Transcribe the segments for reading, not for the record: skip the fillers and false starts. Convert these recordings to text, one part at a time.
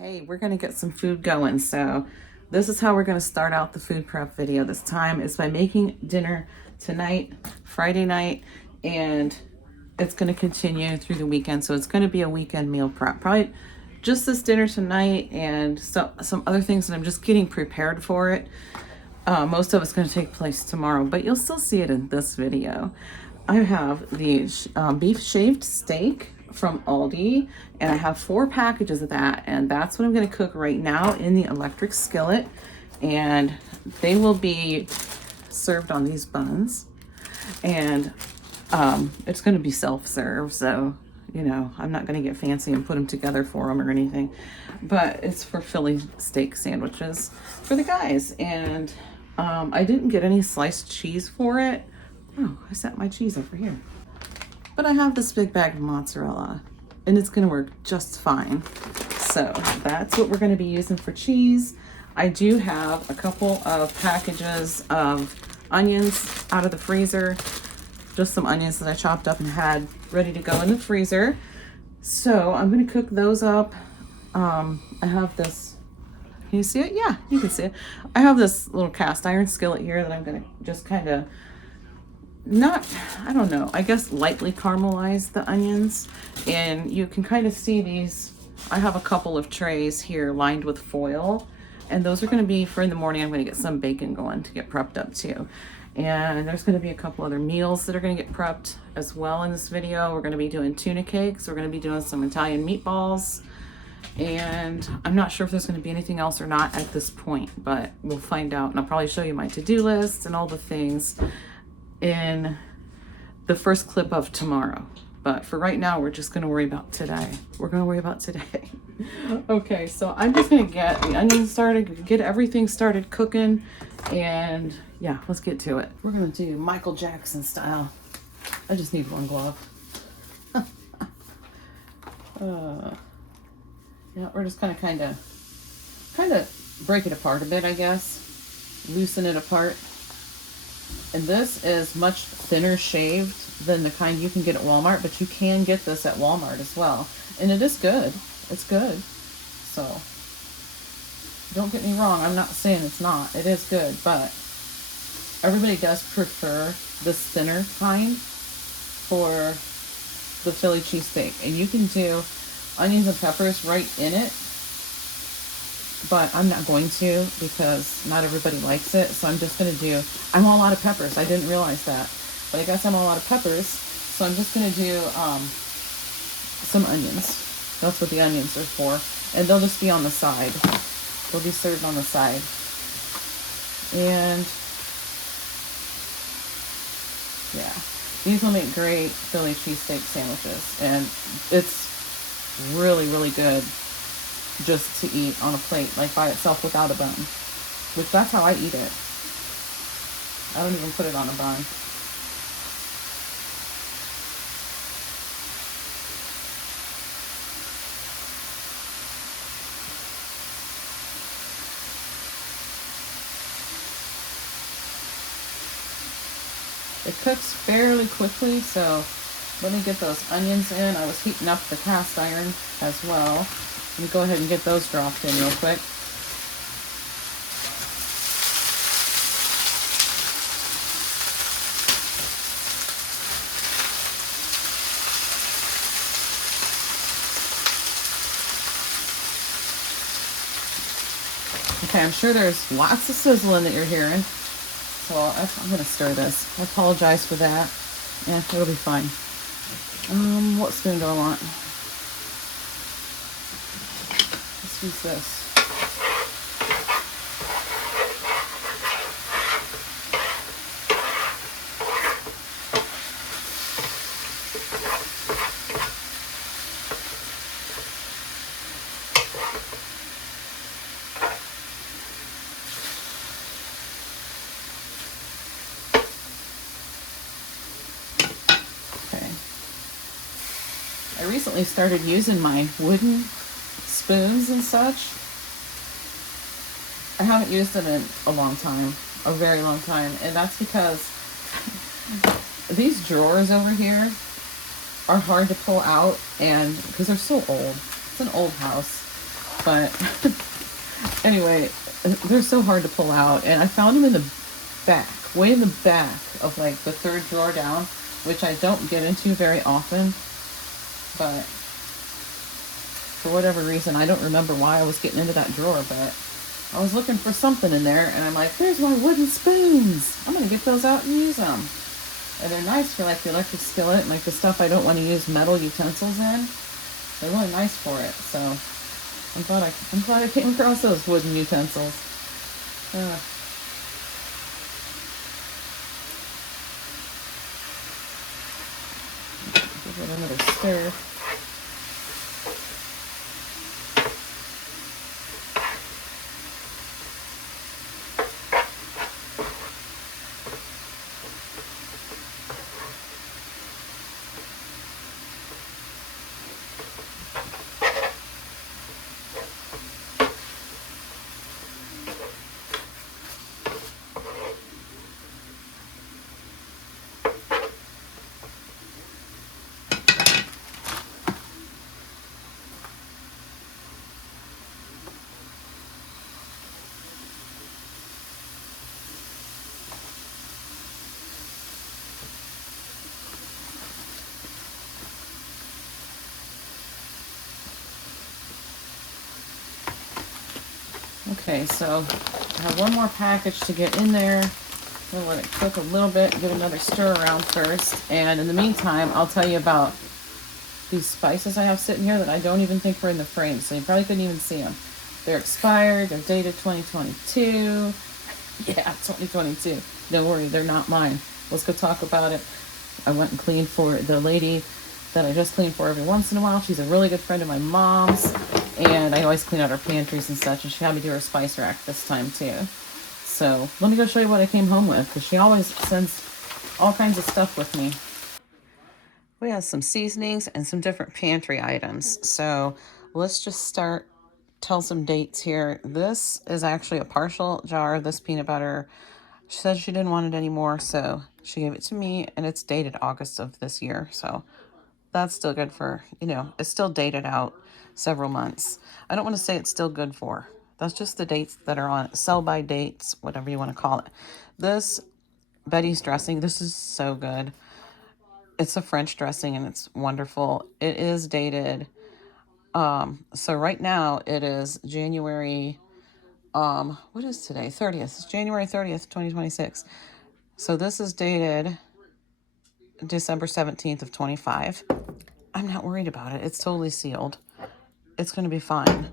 Hey, we're gonna get some food going. So this is how we're gonna start out the food prep video this time is by making dinner tonight, Friday night, and it's gonna continue through the weekend. So it's gonna be a weekend meal prep. Probably just this dinner tonight and some other things, and I'm just getting prepared for it. Most of it's gonna take place tomorrow, but you'll still see it in this video. I have the beef shaved steak from Aldi, and I have 4 packages of that, and that's what I'm going to cook right now in the electric skillet, and they will be served on these buns, and it's going to be self-serve, so you know I'm not going to get fancy and put them together for them or anything, but it's for Philly steak sandwiches for the guys. And I didn't get any sliced cheese for it. Oh, I set my cheese over here. But I have this big bag of mozzarella, and it's gonna work just fine. So that's what we're gonna be using for cheese. I do have a couple of packages of onions out of the freezer, just some onions that I chopped up and had ready to go in the freezer. So I'm gonna cook those up. I have this, can you see it? Yeah, you can see it. I have this little cast iron skillet here that I'm gonna just kind of I don't know, I guess lightly caramelize the onions. And you can kind of see these. I have a couple of trays here lined with foil, and those are going to be for in the morning. I'm going to get some bacon going to get prepped up too. And there's going to be a couple other meals that are going to get prepped as well in this video. We're going to be doing tuna cakes. We're going to be doing some Italian meatballs. And I'm not sure if there's going to be anything else or not at this point, but we'll find out. And I'll probably show you my to-do list and all the things in the first clip of tomorrow. But for right now, we're just going to worry about today. We're going to worry about today. Okay, so I'm just going to get the onions started, get everything started cooking, and yeah, let's get to it. We're going to do Michael Jackson style. I just need one glove. Yeah, we're just kind of break it apart a bit, I guess. Loosen it apart. And this is much thinner shaved than the kind you can get at Walmart, but you can get this at Walmart as well. And it is good. It's good. So, don't get me wrong. I'm not saying it's not. It is good, but everybody does prefer this thinner kind for the Philly cheesesteak. And you can do onions and peppers right in it, but I'm not going to because not everybody likes it. So I'm just going to do, I'm all out of peppers. I didn't realize that, but I guess I'm all out of peppers. So I'm just going to do some onions. That's what the onions are for. And they'll just be on the side. They'll be served on the side. And yeah, these will make great Philly cheesesteak sandwiches. And it's really, really good just to eat on a plate, like by itself without a bun, which that's how I eat it. I don't even put it on a bun. It cooks fairly quickly, so let me get those onions in. I was heating up the cast iron as well. Let me go ahead and get those dropped in real quick. Okay, I'm sure there's lots of sizzling that you're hearing. So I'm going to stir this. I apologize for that. Yeah, it'll be fine. What spoon do I want? Let's use this. I recently started using my wooden spoons and such. I haven't used them in a long time, a very long time, and that's because these drawers over here are hard to pull out, and because they're so old. It's an old house, But anyway, they're so hard to pull out. And I found them in the back, way in the back of like the third drawer down, which I don't get into very often. But for whatever reason, I don't remember why I was getting into that drawer, but I was looking for something in there, and I'm like, there's my wooden spoons. I'm going to get those out and use them. And they're nice for like the electric skillet and like the stuff I don't want to use metal utensils in. They're really nice for it. So I'm glad I came across those wooden utensils. Give it another stir. Okay, so I have one more package to get in there. I'm gonna let it cook a little bit, give another stir around first. And in the meantime, I'll tell you about these spices I have sitting here that I don't even think were in the frame, so you probably couldn't even see them. They're expired, they're dated 2022. Yeah, 2022. Don't worry, they're not mine. Let's go talk about it. I went and cleaned for the lady that I just clean for every once in a while. She's a really good friend of my mom's, and I always clean out her pantries and such, and she had me do her spice rack this time too. So let me go show you what I came home with, because she always sends all kinds of stuff with me. We have some seasonings and some different pantry items. So let's just start, tell some dates here. This is actually a partial jar of this peanut butter. She said she didn't want it anymore, so she gave it to me, and it's dated August of this year. So that's still good for, it's still dated out several months. I don't want to say it's still good for. That's just the dates that are on it. Sell by dates, whatever you want to call it. This Betty's dressing, this is so good. It's a French dressing and it's wonderful. It is dated. So right now it is January, what is today? 30th. It's January 30th, 2026. So this is dated December 17th of 25. I'm not worried about it. It's totally sealed. It's going to be fine.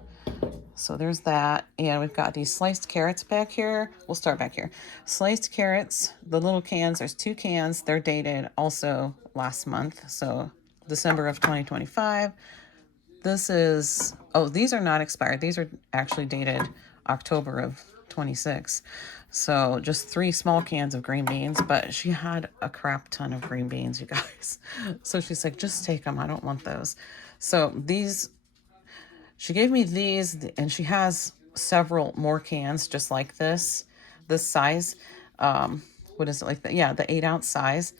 So there's that. And we've got these sliced carrots back here. We'll start back here. Sliced carrots, the little cans. There's 2 cans. They're dated also last month. So December of 2025. This is, these are not expired. These are actually dated October of 26. So just 3 small cans of green beans, but she had a crap ton of green beans, you guys. So she's like, just take them. I don't want those. So these, she gave me these, and she has several more cans just like this size. What is it, like the 8-ounce size,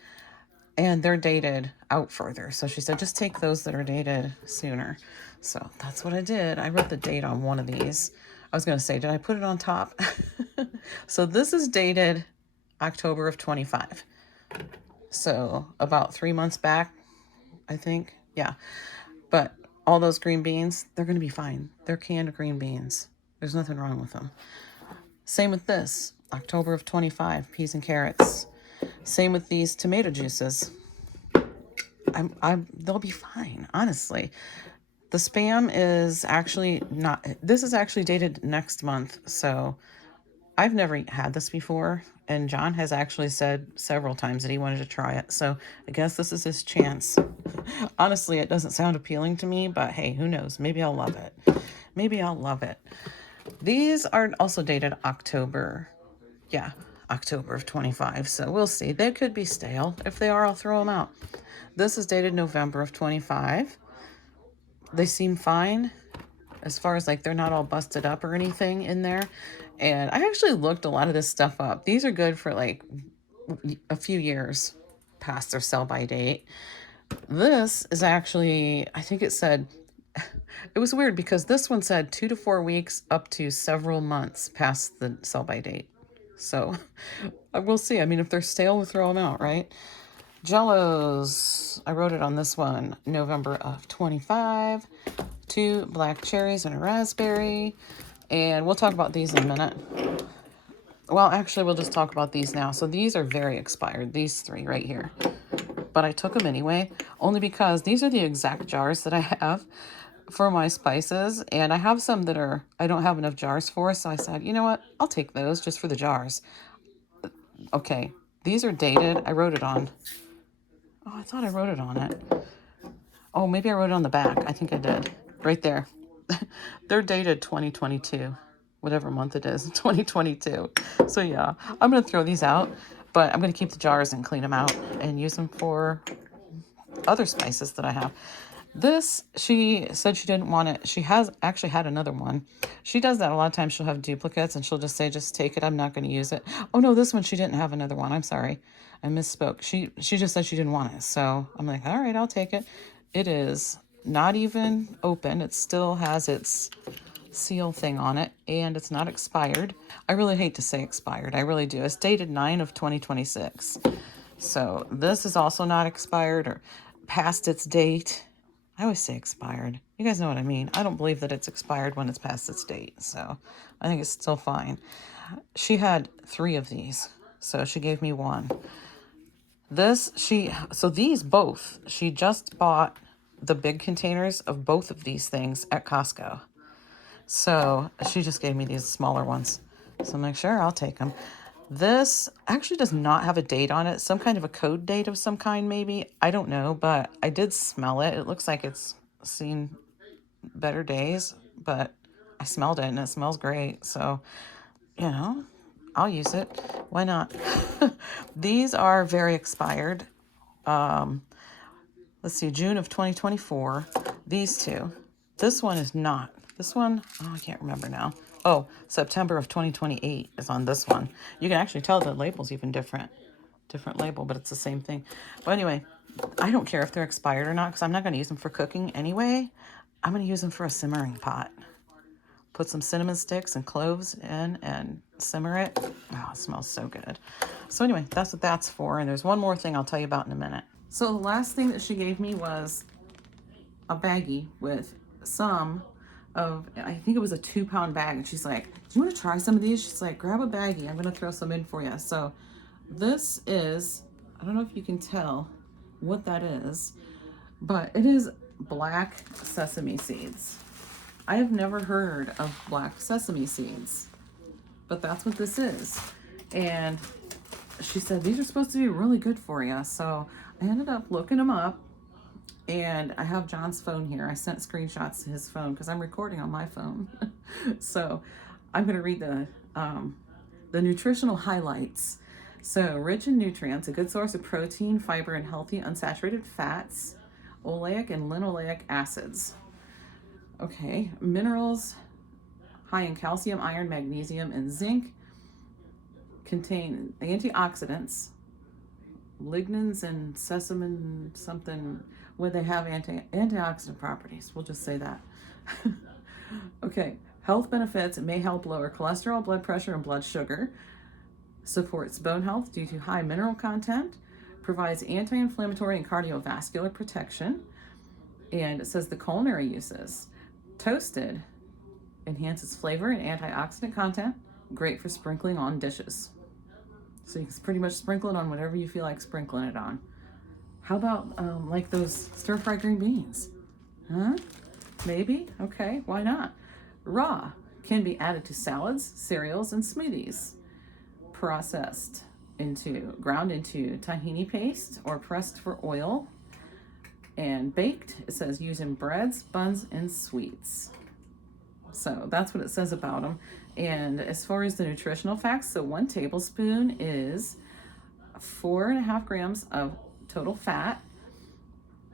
and they're dated out further. So she said, just take those that are dated sooner. So that's what I did. I wrote the date on one of these. I was going to say, did I put it on top? So this is dated October of 25. So about 3 months back, I think. Yeah. But all those green beans, they're going to be fine. They're canned green beans. There's nothing wrong with them. Same with this, October of 25, peas and carrots. Same with these tomato juices. They'll be fine, honestly. The Spam is actually not, this is actually dated next month. So I've never had this before. And John has actually said several times that he wanted to try it. So I guess this is his chance. Honestly, it doesn't sound appealing to me, but hey, who knows? Maybe I'll love it. Maybe I'll love it. These are also dated October. Yeah, October of 25. So we'll see. They could be stale. If they are, I'll throw them out. This is dated November of 25. They seem fine as far as like they're not all busted up or anything in there. And I actually looked a lot of this stuff up. These are good for like a few years past their sell by date. This is actually, I think it said, It was weird because this one said 2 to 4 weeks up to several months past the sell-by date. So we'll see. I mean, if they're stale, we'll throw them out, right? Jell-Os. I wrote it on this one. November of 25. 2 black cherries and a raspberry. And we'll talk about these in a minute. Well, actually, we'll just talk about these now. So these are very expired. These 3 right here. But I took them anyway, only because these are the exact jars that I have for my spices, and I have some that I don't have enough jars for, so I said, you know what, I'll take those just for the jars. Okay, these are dated. I wrote it on. Oh, I thought I wrote it on it. Oh, maybe I wrote it on the back. I think I did. Right there. They're dated 2022, whatever month it is, 2022. So yeah, I'm going to throw these out, but I'm going to keep the jars and clean them out and use them for other spices that I have. This, she said she didn't want it. She has actually had another one. She does that a lot of times. She'll have duplicates and she'll just say, just take it. I'm not going to use it. Oh no, this one, she didn't have another one. I'm sorry. I misspoke. She just said she didn't want it. So I'm like, all right, I'll take it. It is not even open. It still has its seal thing on it and it's not expired. I really hate to say expired. I really do. It's dated 9 of 2026. So this is also not expired or past its date. I always say expired. You guys know what I mean. I don't believe that it's expired when it's past its date. So I think it's still fine. She had 3 of these. So she gave me 1. So these both, she just bought the big containers of both of these things at Costco. So she just gave me these smaller ones. So I'm like, sure, I'll take them. This actually does not have a date on it. Some kind of a code date of some kind, maybe. I don't know, but I did smell it. It looks like it's seen better days, but I smelled it and it smells great. So, you know, I'll use it. Why not? These are very expired. Let's see, June of 2024. These 2. This one is not. This one, oh, I can't remember now. Oh, September of 2028 is on this one. You can actually tell the label's even different. Different label, but it's the same thing. But anyway, I don't care if they're expired or not because I'm not going to use them for cooking anyway. I'm going to use them for a simmering pot. Put some cinnamon sticks and cloves in and simmer it. Oh, it smells so good. So anyway, that's what that's for. And there's one more thing I'll tell you about in a minute. So the last thing that she gave me was a baggie with some of, I think it was a 2-pound bag. And she's like, do you want to try some of these? She's like, grab a baggie. I'm going to throw some in for you. So this is, I don't know if you can tell what that is, but it is black sesame seeds. I have never heard of black sesame seeds, but that's what this is. And she said, these are supposed to be really good for you. So I ended up looking them up. And I have John's phone here. I sent screenshots to his phone because I'm recording on my phone. So I'm going to read the nutritional highlights. So rich in nutrients, a good source of protein, fiber, and healthy unsaturated fats, oleic and linoleic acids. Okay, minerals, high in calcium, iron, magnesium, and zinc. Contain antioxidants, lignans and sesame something, where they have antioxidant properties. We'll just say that. Okay, health benefits. It may help lower cholesterol, blood pressure, and blood sugar. Supports bone health due to high mineral content. Provides anti-inflammatory and cardiovascular protection. And it says the culinary uses. Toasted enhances flavor and antioxidant content. Great for sprinkling on dishes. So you can pretty much sprinkle it on whatever you feel like sprinkling it on. How about like those stir-fried green beans? Huh? Maybe? Okay, why not? Raw can be added to salads, cereals, and smoothies. Ground into tahini paste or pressed for oil. And baked, it says use in breads, buns, and sweets. So that's what it says about them. And as far as the nutritional facts, so 1 tablespoon is 4.5 grams of total fat,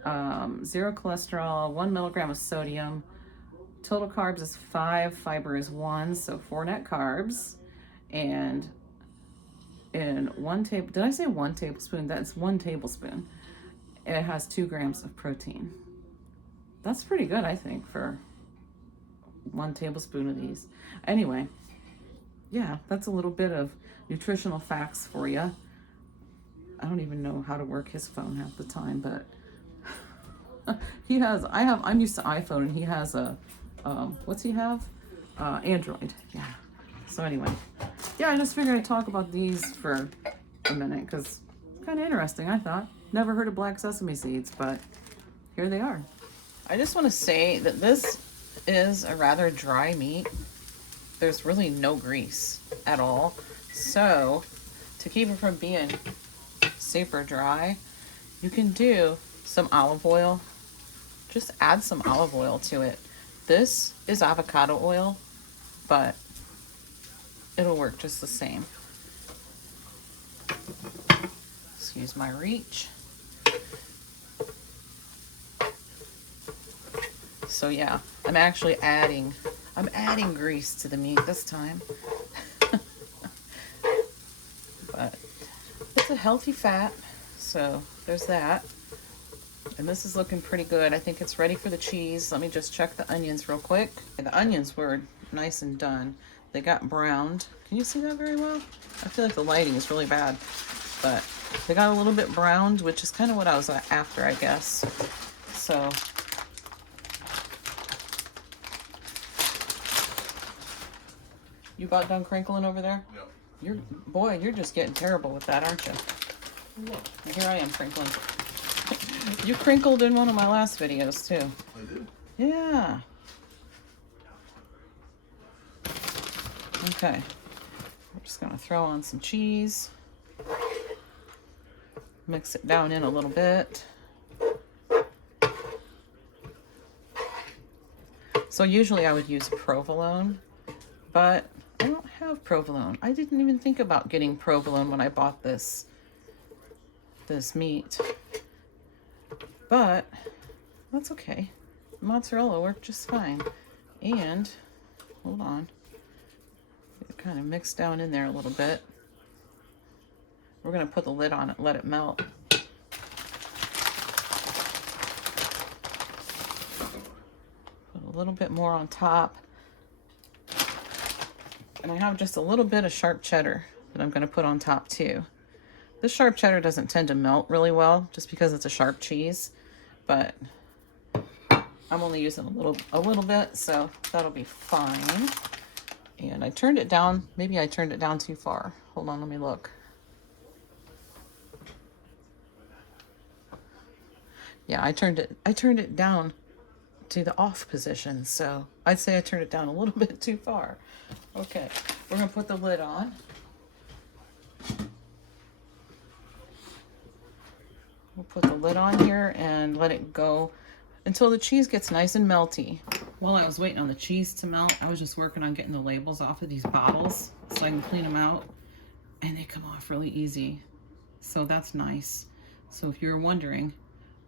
0 cholesterol, 1 milligram of sodium. Total carbs is 5, fiber is 1, so 4 net carbs. And in 1 did I say 1 tablespoon? That's 1 tablespoon. It has 2 grams of protein. That's pretty good, I think, for 1 tablespoon of these. Anyway, yeah, that's a little bit of nutritional facts for you. I don't even know how to work his phone half the time, but he has, I'm used to iPhone, and he has a, what's he have? Android. Yeah. So anyway, yeah, I just figured I'd talk about these for a minute because it's kind of interesting, I thought. Never heard of black sesame seeds, but here they are. I just want to say that this is a rather dry meat. There's really no grease at all. So to keep it from being super dry, you can do some olive oil. Just add some olive oil to it. This is avocado oil, but it'll work just the same. Excuse my reach. So yeah, I'm adding grease to the meat this time. But it's a healthy fat, so there's that. And this is looking pretty good. I think it's ready for the cheese. Let me just check the onions real quick. The onions were nice and done. They got browned. Can you see that very well? I feel like the lighting is really bad, but they got a little bit browned, which is kind of what I was after, I guess. So you about done crinkling over there? Yeah. You're just getting terrible with that, aren't you? Look, here I am crinkling. You crinkled in one of my last videos too. I did? Yeah. Okay. We're just gonna throw on some cheese. Mix it down in a little bit. So usually I would use provolone, but I don't have provolone. I didn't even think about getting provolone when I bought this meat. But that's okay. Mozzarella worked just fine. And hold on. It kind of mixed down in there a little bit. We're gonna put the lid on it, let it melt. Put a little bit more on top. And I have just a little bit of sharp cheddar that I'm gonna put on top too. This sharp cheddar doesn't tend to melt really well just because it's a sharp cheese, but I'm only using a little bit, so that'll be fine. And I turned it down. Maybe I turned it down too far. Hold on, let me look. Yeah, I turned it down to the off position, so I'd say I turned it down a little bit too far. Okay, we're gonna put the lid on. We'll put the lid on here and let it go until the cheese gets nice and melty. While I was waiting on the cheese to melt, I was just working on getting the labels off of these bottles so I can clean them out, and they come off really easy. So that's nice. So if you're wondering,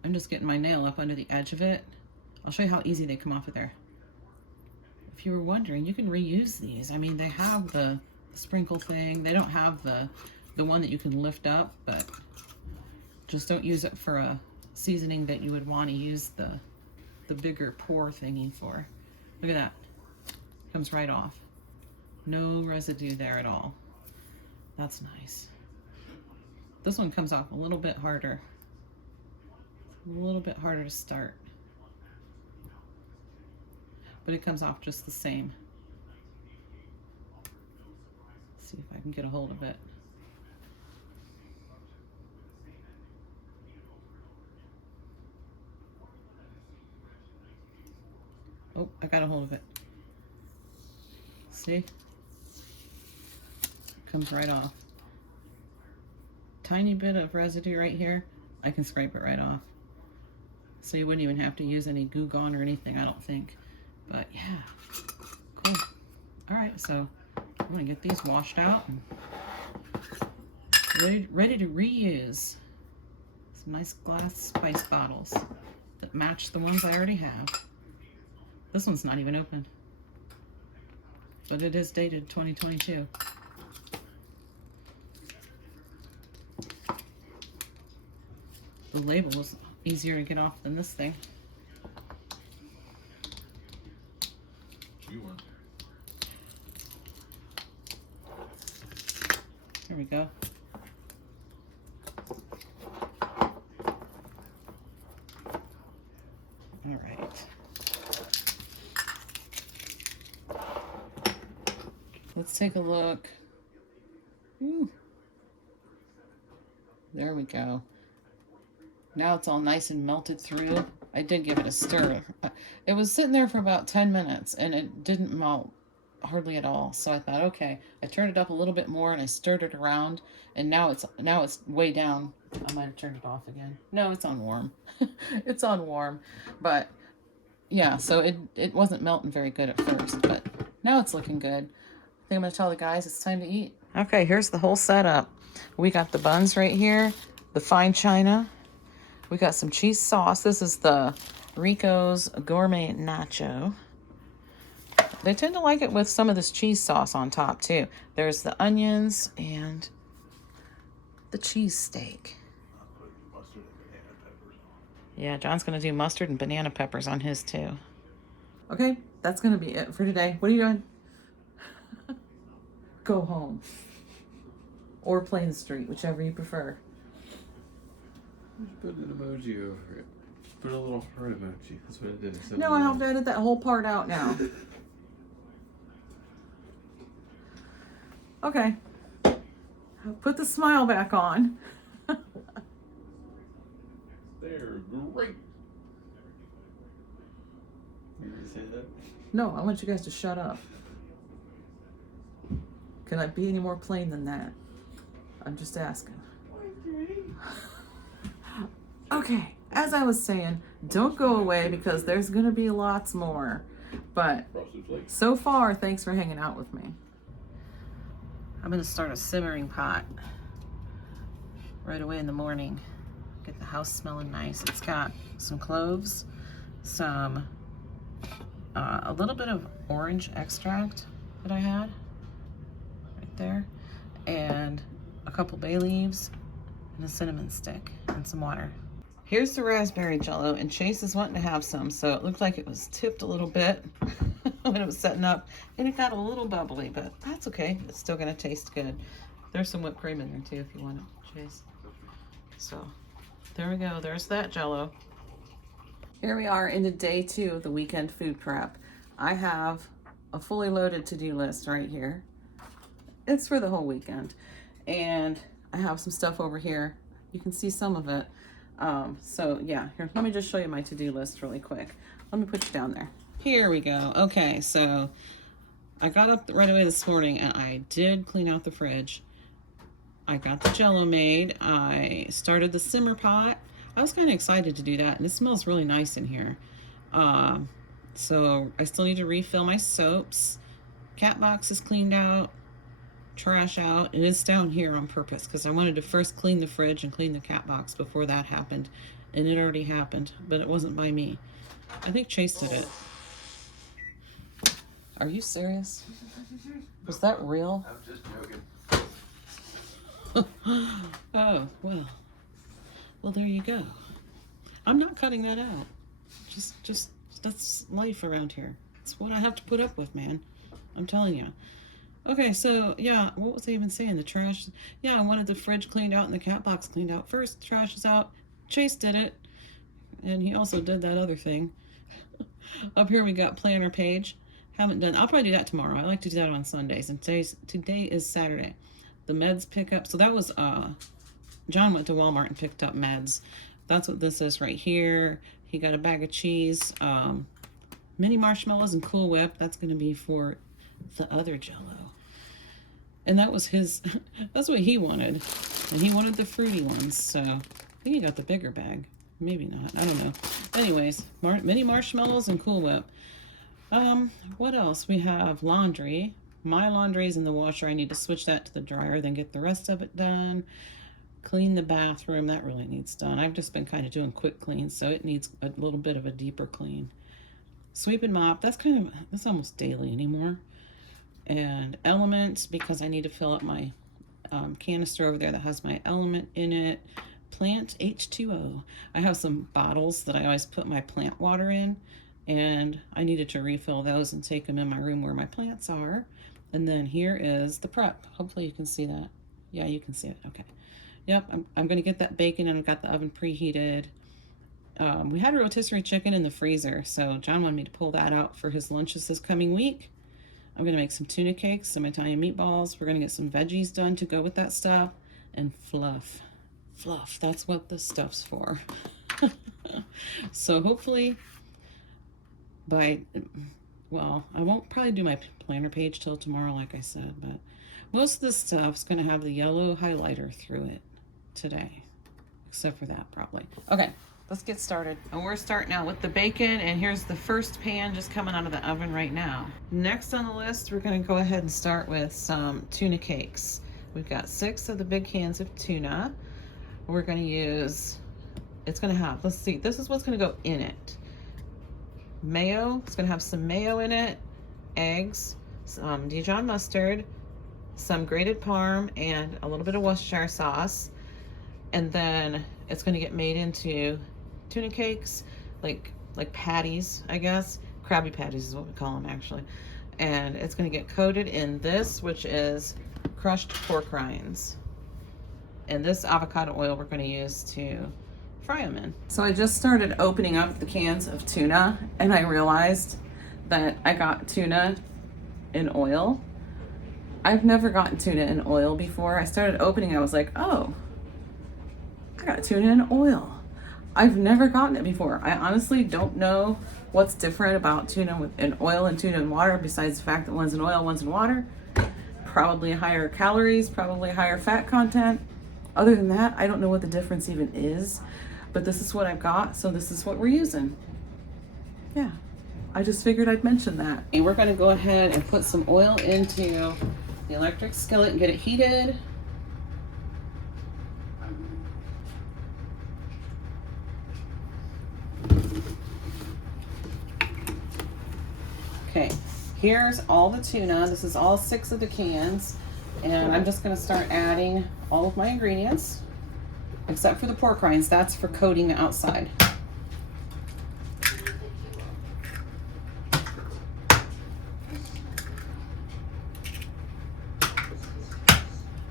I'm just getting my nail up under the edge of it. I'll show you how easy they come off of there. If you were wondering, you can reuse these. I mean, they have the sprinkle thing. They don't have the one that you can lift up, but just don't use it for a seasoning that you would want to use the bigger pour thingy for. Look at that. Comes right off. No residue there at all. That's nice. This one comes off a little bit harder. A little bit harder to start. But it comes off just the same. Let's see if I can get a hold of it. Oh, I got a hold of it. See? It comes right off. Tiny bit of residue right here. I can scrape it right off. So you wouldn't even have to use any Goo Gone or anything, I don't think. But yeah, cool. All right, so I'm gonna get these washed out and ready to reuse. Some nice glass spice bottles that match the ones I already have. This one's not even open, but it is dated 2022. The label was easier to get off than this thing. There we go. All right. Let's take a look. Ooh. There we go. Now it's all nice and melted through. I did give it a stir. It was sitting there for about 10 minutes and it didn't melt hardly at all. So I thought, okay, I turned it up a little bit more and I stirred it around, and now it's way down. I might have turned it off again. No, it's on warm. It's on warm. But yeah, so it wasn't melting very good at first, but now it's looking good. I think I'm gonna tell the guys it's time to eat. Okay, here's the whole setup. We got the buns right here, the fine china. We got some cheese sauce. This is the Rico's Gourmet Nacho. They tend to like it with some of this cheese sauce on top too. There's the onions and the cheese steak. Yeah, John's gonna do mustard and banana peppers on his too. Okay, that's gonna be it for today. What are you doing? Go home. Or play in the street, whichever you prefer. Just put an emoji over it. Just put a little heart emoji. That's what it did. No, I have to edit that whole part out now. Okay. Put the smile back on. They're great. You want to say that? No, I want you guys to shut up. Can I be any more plain than that? I'm just asking. Okay, as I was saying, don't go away because there's going to be lots more. But so far, thanks for hanging out with me. I'm going to start a simmering pot right away in the morning. Get the house smelling nice. It's got some cloves, some, a little bit of orange extract that I had right there, and a couple bay leaves and a cinnamon stick and some water. Here's the raspberry Jell-O, and Chase is wanting to have some, so it looked like it was tipped a little bit when it was setting up, and it got a little bubbly, but that's okay. It's still gonna taste good. There's some whipped cream in there too if you want it, Chase. So there we go. There's that Jell-O. Here we are into day 2 of the weekend food prep. I have a fully loaded to-do list right here. It's for the whole weekend, and I have some stuff over here. You can see some of it. So yeah, here, let me just show you my to-do list really quick. Let me put you down there. Here we go. Okay, so I got up right away this morning and I did clean out the fridge. I got the Jell-O made. I started the simmer pot. I was kind of excited to do that, and it smells really nice in here. So I still need to refill my soaps. Cat box is cleaned out. Trash out. It is down here on purpose because I wanted to first clean the fridge and clean the cat box before that happened, and it already happened, but it wasn't by me. I think Chase did it. Are you serious? Was that real? I'm just joking. Oh, well there you go. I'm not cutting that out. Just that's life around here. It's what I have to put up with, man. I'm telling you. Okay, so yeah, what was I even saying? The trash. Yeah, I wanted the fridge cleaned out and the cat box cleaned out first. The trash is out. Chase did it, and he also did that other thing. Up here we got planner page. Haven't done. I'll probably do that tomorrow. I like to do that on Sundays, and today is Saturday. The meds pickup. So that was John went to Walmart and picked up meds. That's what this is right here. He got a bag of cheese, mini marshmallows and Cool Whip. That's going to be for the other Jell-O. And that was his, that's what he wanted. And he wanted the fruity ones, so I think he got the bigger bag. Maybe not, I don't know. Anyways, mini marshmallows and Cool Whip. What else? We have laundry. My laundry is in the washer. I need to switch that to the dryer, then get the rest of it done. Clean the bathroom, that really needs done. I've just been kind of doing quick cleans, so it needs a little bit of a deeper clean. Sweep and mop, that's almost daily anymore. And elements, because I need to fill up my canister over there that has my element in it. Plant H2O. I have some bottles that I always put my plant water in, and I needed to refill those and take them in my room where my plants are. And then here is the prep. Hopefully you can see that. Yeah, you can see it. Okay. Yep, I'm going to get that bacon, and I've got the oven preheated. We had a rotisserie chicken in the freezer, so John wanted me to pull that out for his lunches this coming week. I'm going to make some tuna cakes, some Italian meatballs. We're going to get some veggies done to go with that stuff. And fluff. Fluff, that's what this stuff's for. So hopefully well, I won't probably do my planner page till tomorrow, like I said, but most of this stuff's going to have the yellow highlighter through it today. Except for that, probably. Okay, let's get started. And we're starting out with the bacon, and here's the first pan just coming out of the oven right now. Next on the list, we're going to go ahead and start with some tuna cakes. We've got 6 of the big cans of tuna. We're going to use, it's going to have, let's see, this is what's going to go in it. Mayo, it's going to have some mayo in it, eggs, some Dijon mustard, some grated parm, and a little bit of Worcestershire sauce. And then it's going to get made into tuna cakes, like patties, I guess. Krabby Patties is what we call them, actually. And it's going to get coated in this, which is crushed pork rinds. And this avocado oil we're going to use to fry them in. So I just started opening up the cans of tuna, and I realized that I got tuna in oil. I've never gotten tuna in oil before. I started opening, I was like, oh, I got tuna in oil. I've never gotten it before. I honestly don't know what's different about tuna in oil and tuna in water, besides the fact that one's in oil, one's in water. Probably higher calories, probably higher fat content. Other than that, I don't know what the difference even is, but this is what I've got, so this is what we're using. Yeah, I just figured I'd mention that. And we're gonna go ahead and put some oil into the electric skillet and get it heated. Okay, here's all the tuna. This is all 6 of the cans. And I'm just gonna start adding all of my ingredients, except for the pork rinds. That's for coating the outside.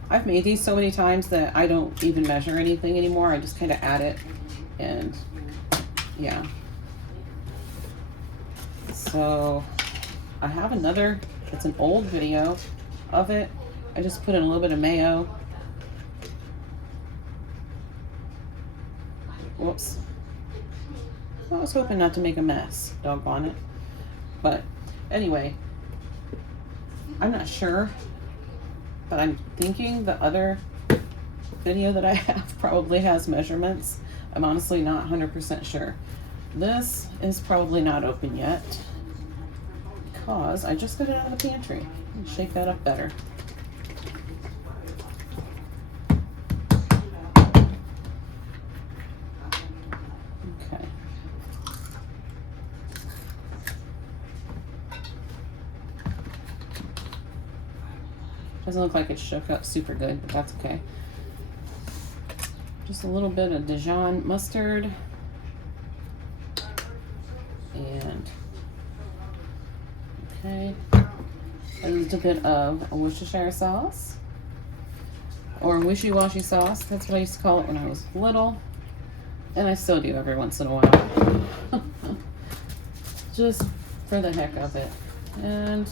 I've made these so many times that I don't even measure anything anymore. I just kind of add it, and yeah. So I have another, it's an old video of it. I just put in a little bit of mayo. Whoops. I was hoping not to make a mess, doggone it. But anyway, I'm not sure, but I'm thinking the other video that I have probably has measurements. I'm honestly not 100% sure. This is probably not open yet because I just got it out of the pantry. Shake that up better. Okay. Doesn't look like it's shook up super good, but that's okay. Just a little bit of Dijon mustard. And okay, I used a bit of a Worcestershire sauce, or wishy-washy sauce. That's what I used to call it when I was little, and I still do every once in a while. Just for the heck of it. And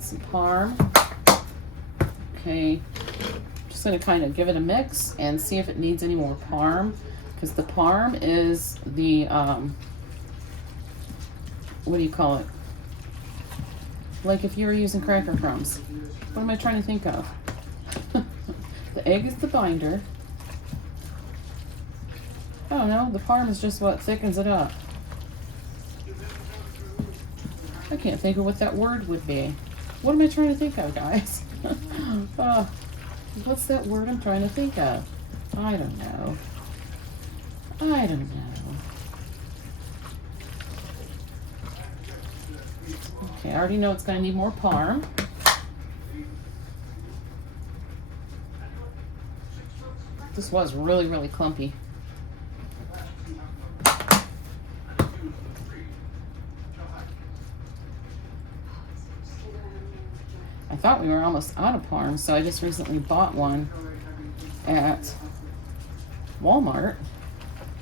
some parm. Okay, just gonna kind of give it a mix and see if it needs any more parm, because the parm is the what do you call it, like if you were using cracker crumbs. What am I trying to think of? The egg is the binder. I don't know, the parm is just what thickens it up. I can't think of what that word would be. What am I trying to think of, guys? What's that word I'm trying to think of? I don't know. I don't know. Okay, I already know it's going to need more parm. This was really, really clumpy. I thought we were almost out of parm, so I just recently bought one at Walmart.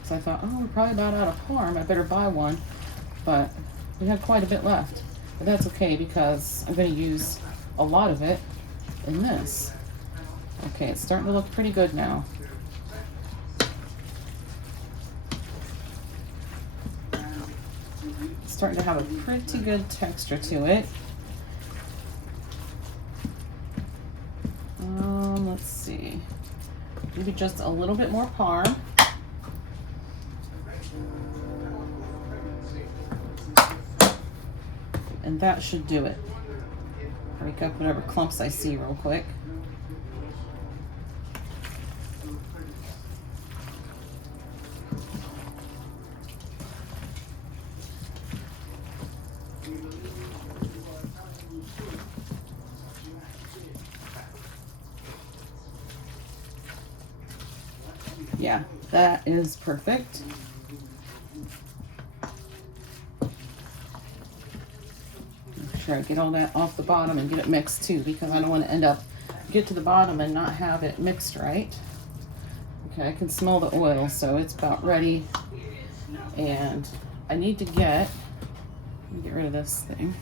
So I thought, oh, we're probably about out of parm. I better buy one. But we have quite a bit left. But that's okay because I'm going to use a lot of it in this. Okay, it's starting to look pretty good now. It's starting to have a pretty good texture to it. Let's see. Maybe just a little bit more parm. And that should do it. Break up whatever clumps I see real quick. Yeah, that is perfect. Make sure I get all that off the bottom and get it mixed too, because I don't want to get to the bottom and not have it mixed right. Okay, I can smell the oil, so it's about ready. And I need to let me get rid of this thing.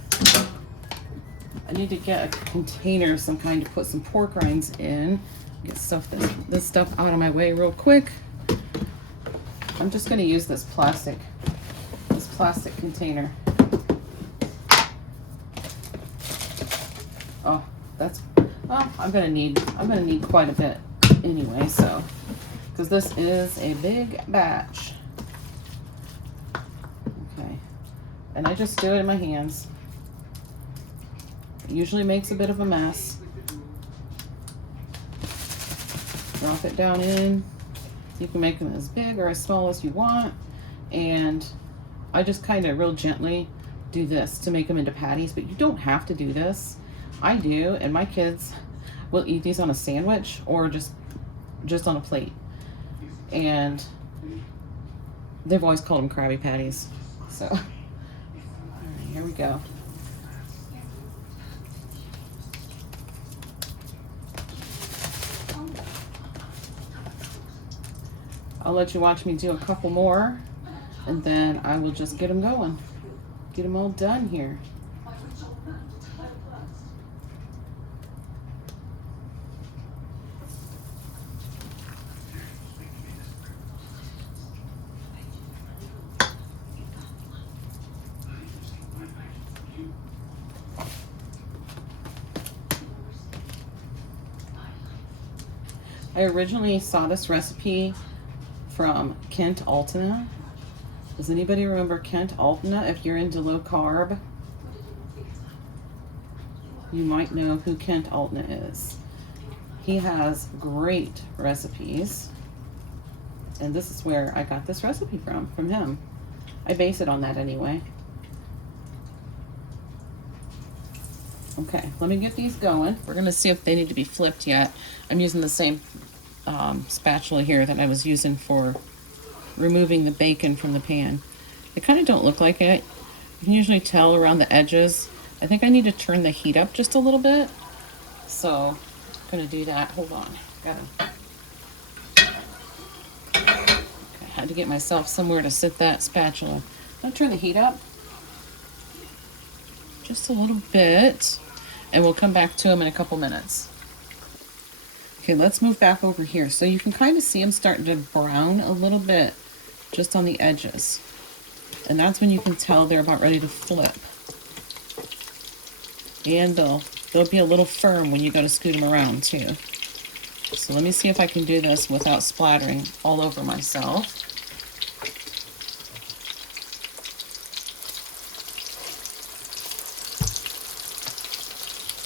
I need to get a container of some kind to put some pork rinds in. Get this stuff out of my way real quick. I'm just going to use this plastic container. Oh, I'm going to need quite a bit anyway, so because this is a big batch. Okay. And I just do it in my hands. It usually makes a bit of a mess. Drop it down in. You can make them as big or as small as you want. And I just kind of real gently do this to make them into patties, but you don't have to do this. I do, and my kids will eat these on a sandwich or just on a plate. And they've always called them Krabby Patties. So, all right, here we go. I'll let you watch me do a couple more, and then I will just get them going. Get them all done here. I originally saw this recipe from Kent Altana. Does anybody remember Kent Altana? If you're into low carb, you might know who Kent Altana is. He has great recipes, and this is where I got this recipe from him. I base it on that anyway. Okay, let me get these going. We're gonna see if they need to be flipped yet. I'm using the same spatula here that I was using for removing the bacon from the pan. They kind of don't look like it. You can usually tell around the edges. I think I need to turn the heat up just a little bit. So I'm gonna do that. Hold on. Okay, I had to get myself somewhere to sit that spatula. I'm gonna turn the heat up just a little bit, and we'll come back to them in a couple minutes. Okay, let's move back over here. So you can kind of see them starting to brown a little bit just on the edges. And that's when you can tell they're about ready to flip. And they'll be a little firm when you go to scoot them around too. So let me see if I can do this without splattering all over myself.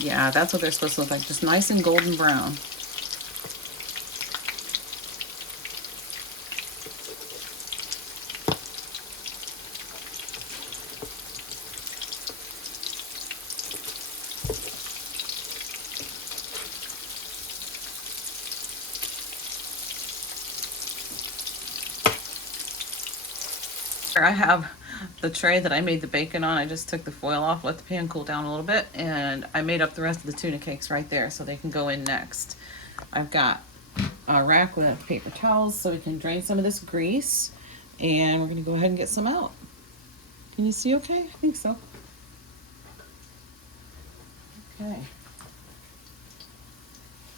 Yeah, that's what they're supposed to look like, just nice and golden brown. I have the tray that I made the bacon on, I just took the foil off, let the pan cool down a little bit, and I made up the rest of the tuna cakes right there so they can go in next. I've got a rack with paper towels so we can drain some of this grease, and we're gonna go ahead and get some out. Can you see okay? I think so. Okay.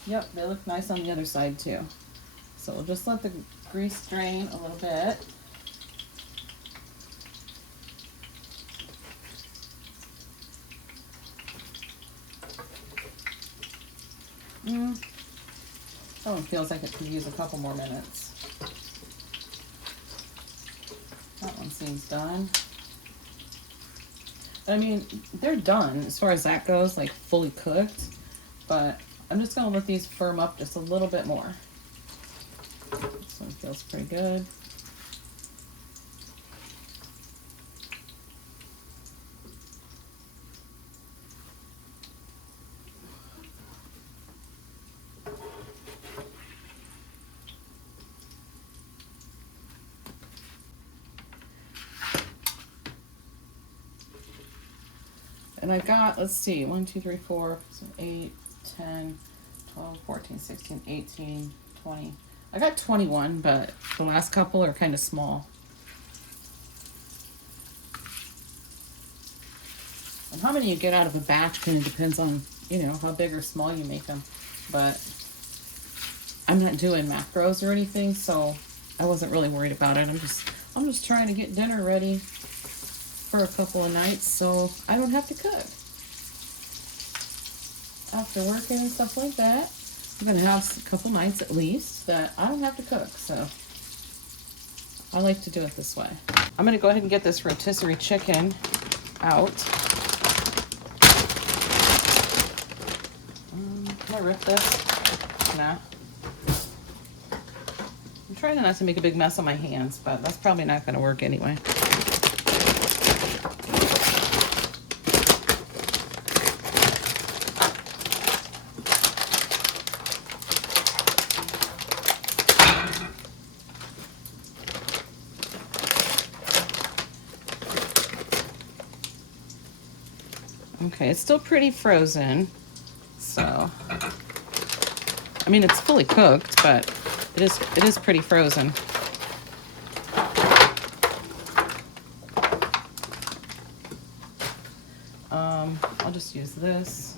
Yep, they look nice on the other side too. So we'll just let the grease drain a little bit. That one feels like it could use a couple more minutes. That one seems done. I mean, they're done as far as that goes, like fully cooked, but I'm just gonna let these firm up just a little bit more. This one feels pretty good. And I got, let's see, 1, 2, 3, 4, 8, 10, 12, 14, 16, 18, 20. I got 21, but the last couple are kind of small. And how many you get out of a batch kind of depends on, you know, how big or small you make them. But I'm not doing macros or anything, so I wasn't really worried about it. I'm just trying to get dinner ready for a couple of nights so I don't have to cook. After working and stuff like that, I'm gonna have a couple nights at least that I don't have to cook, so I like to do it this way. I'm gonna go ahead and get this rotisserie chicken out. Can I rip this? Nah. I'm trying not to make a big mess on my hands, but that's probably not gonna work anyway. Okay, it's still pretty frozen, so I mean it's fully cooked, but it is pretty frozen. I'll just use this.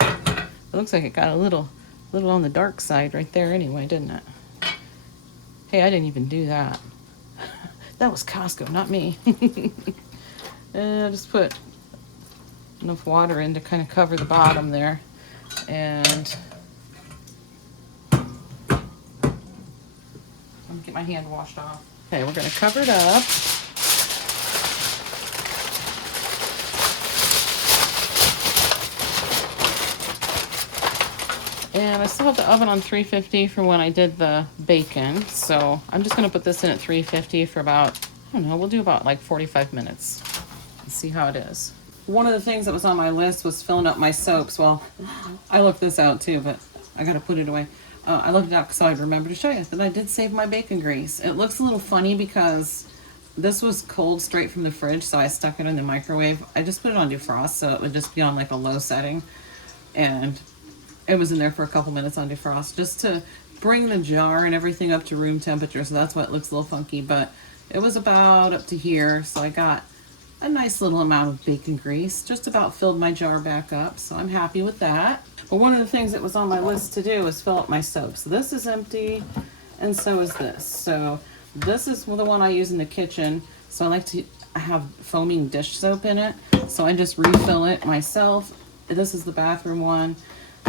It looks like it got a little on the dark side right there anyway, didn't it? Hey, I didn't even do that. That was Costco, not me. I'll just put enough water in to kind of cover the bottom there, and I'm gonna get my hand washed off. Okay, we're gonna cover it up. And I still have the oven on 350 from when I did the bacon, so I'm just gonna put this in at 350 for about, I don't know, we'll do about like 45 minutes and see how it is. One of the things that was on my list was filling up my soaps. Well, I looked this out too, but I gotta put it away. I looked it out so I remember to show you that I did save my bacon grease. It looks a little funny because this was cold straight from the fridge, so I stuck it in the microwave. I just put it on defrost, so it would just be on like a low setting. And it was in there for a couple minutes on defrost, just to bring the jar and everything up to room temperature, so that's why it looks a little funky. But it was about up to here, so I got a nice little amount of bacon grease, just about filled my jar back up, so I'm happy with that. But one of the things that was on my list to do is fill up my soap. So this is empty, and so is this. So this is the one I use in the kitchen, so I like to have foaming dish soap in it, so I just refill it myself. This is the bathroom one,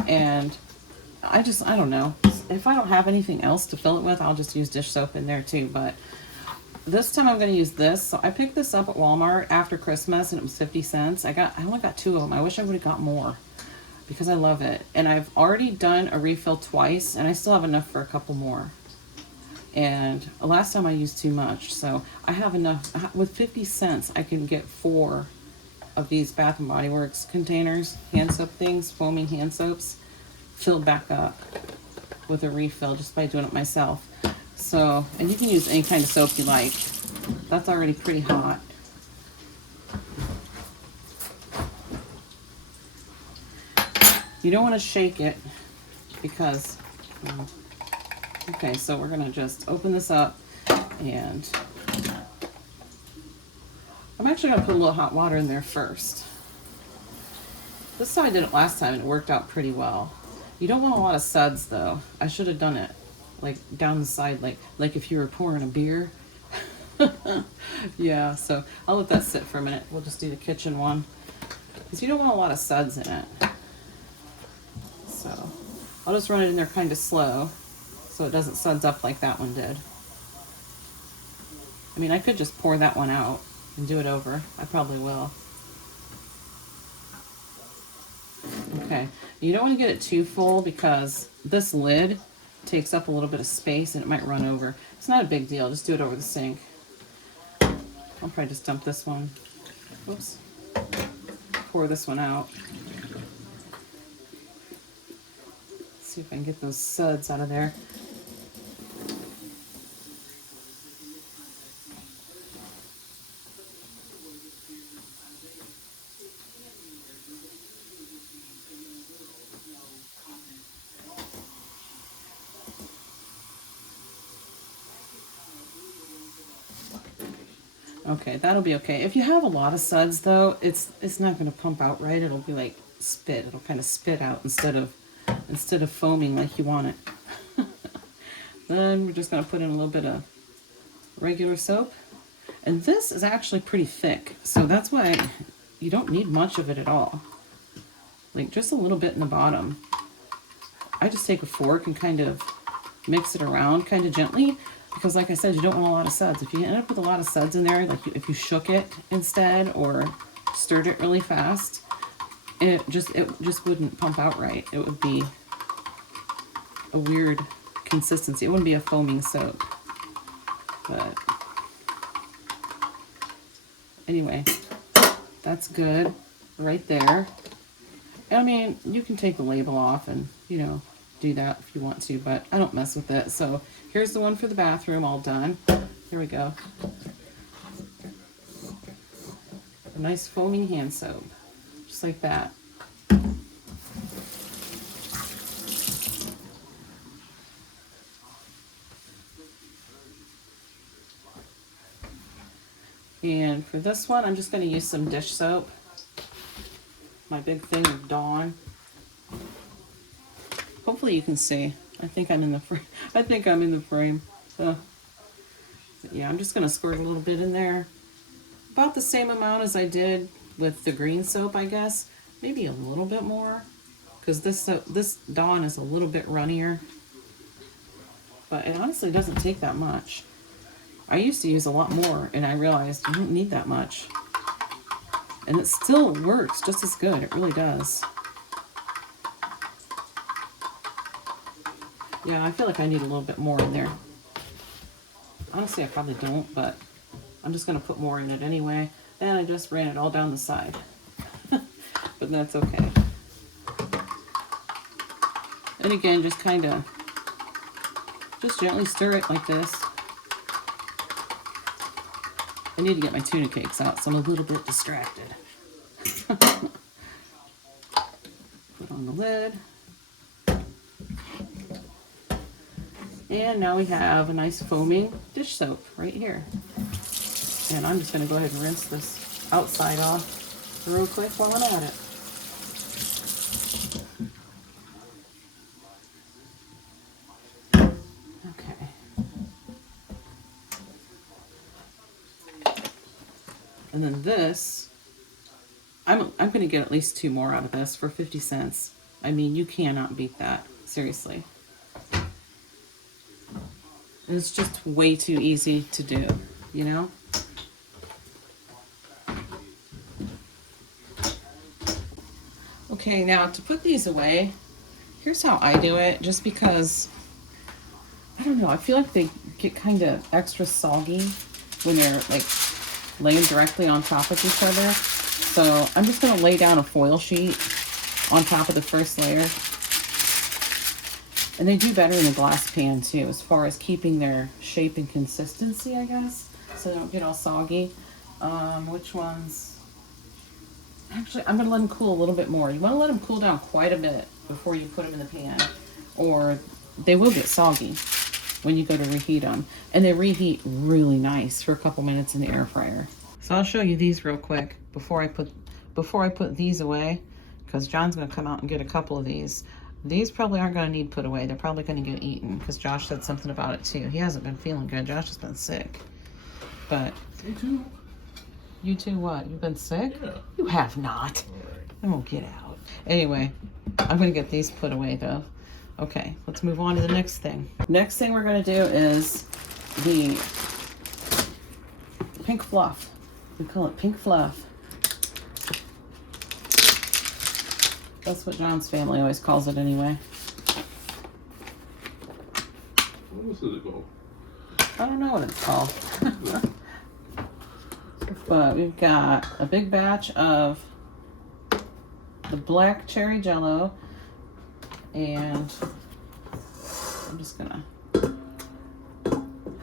and I don't know. If I don't have anything else to fill it with, I'll just use dish soap in there too, but this time I'm going to use this. So I picked this up at Walmart after Christmas, and it was 50 cents. I only got 2 of them. I wish I would have got more because I love it. And I've already done a refill twice, and I still have enough for a couple more. And last time I used too much, so I have enough. With 50 cents, I can get 4 of these Bath & Body Works containers, hand soap things, foaming hand soaps, filled back up with a refill just by doing it myself. So, and you can use any kind of soap you like. That's already pretty hot. You don't want to shake it because, okay, so we're going to just open this up, and I'm actually going to put a little hot water in there first. This is how I did it last time, and it worked out pretty well. You don't want a lot of suds, though. I should have done it like down the side, like if you were pouring a beer. Yeah, so I'll let that sit for a minute. We'll just do the kitchen one, because you don't want a lot of suds in it. So I'll just run it in there kind of slow so it doesn't suds up like that one did. I mean, I could just pour that one out and do it over. I probably will. Okay, you don't want to get it too full because this lid takes up a little bit of space and it might run over. It's not a big deal, just do it over the sink. I'll probably just dump this one. Whoops. Pour this one out. See if I can get those suds out of there. Okay, that'll be okay. If you have a lot of suds, though, it's not going to pump out right. It'll be like spit. It'll kind of spit out instead of foaming like you want it. Then we're just going to put in a little bit of regular soap. And this is actually pretty thick, so that's why you don't need much of it at all. Like just a little bit in the bottom. I just take a fork and kind of mix it around kind of gently. Because like I said, you don't want a lot of suds. If you end up with a lot of suds in there, like if you shook it instead or stirred it really fast, it just wouldn't pump out right. It would be a weird consistency. It wouldn't be a foaming soap. But anyway, that's good right there. I mean, you can take the label off and, you know, do that if you want to, but I don't mess with it. So here's the one for the bathroom all done. Here we go. A nice foaming hand soap, just like that. And for this one, I'm just going to use some dish soap. My big thing of Dawn. Hopefully you can see. I think I'm in the frame. I think I'm in the frame. But yeah, I'm just going to squirt a little bit in there. About the same amount as I did with the green soap, I guess. Maybe a little bit more. Because this Dawn is a little bit runnier. But it honestly doesn't take that much. I used to use a lot more, and I realized you don't need that much. And it still works just as good. It really does. Yeah, I feel like I need a little bit more in there. Honestly, I probably don't, but I'm just going to put more in it anyway. And I just ran it all down the side. But that's okay. And again, just kind of, just gently stir it like this. I need to get my tuna cakes out, so I'm a little bit distracted. Put on the lid. And now we have a nice foaming dish soap right here. And I'm just going to go ahead and rinse this outside off real quick while I'm at it. Okay. And then this, I'm going to get at least 2 more out of this for 50 cents. I mean, you cannot beat that. Seriously. It's just way too easy to do, you know? Okay, now to put these away, here's how I do it, just because, I don't know, I feel like they get kind of extra soggy when they're like laying directly on top of each other. So I'm just going to lay down a foil sheet on top of the first layer. And they do better in a glass pan too, as far as keeping their shape and consistency, I guess, so they don't get all soggy. Which ones? Actually, I'm gonna let them cool a little bit more. You want to let them cool down quite a bit before you put them in the pan, or they will get soggy when you go to reheat them. And they reheat really nice for a couple minutes in the air fryer. So I'll show you these real quick before I put these away, because John's gonna come out and get a couple of these. These probably aren't gonna need put away. They're probably gonna get eaten, because Josh said something about it too. He hasn't been feeling good. Josh has been sick. But Me too. you two what? You've been sick? Yeah. You have not. Alright. I won't get out. Anyway, I'm gonna get these put away though. Okay, let's move on to the next thing. Next thing we're gonna do is the pink fluff. We call it pink fluff. That's what John's family always calls it anyway. What else is it called? I don't know what it's called. But we've got a big batch of the black cherry Jell-O, and I'm just gonna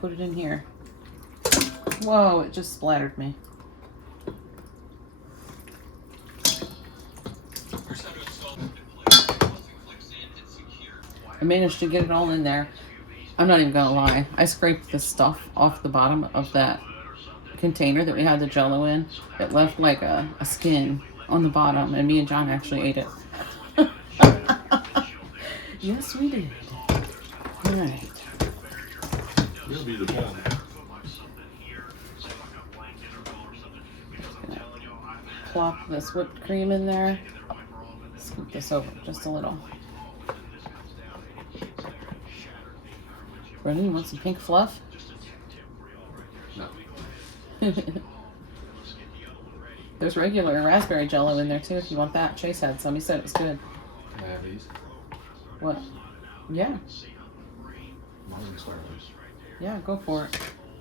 put it in here. Whoa, it just splattered me. I managed to get it all in there. I'm not even gonna lie. I scraped the stuff off the bottom of that container that we had the Jell-O in. It left like a skin on the bottom, and me and John actually ate it. Yes, we did. All right. You'll be the best. Plop this whipped cream in there. Scoop this over just a little. Brendan, you want some pink fluff? No. There's regular raspberry Jell-O in there too if you want that. Chase had some. He said it was good. Can I have these? What? Yeah. Mine starters. Yeah, go for it.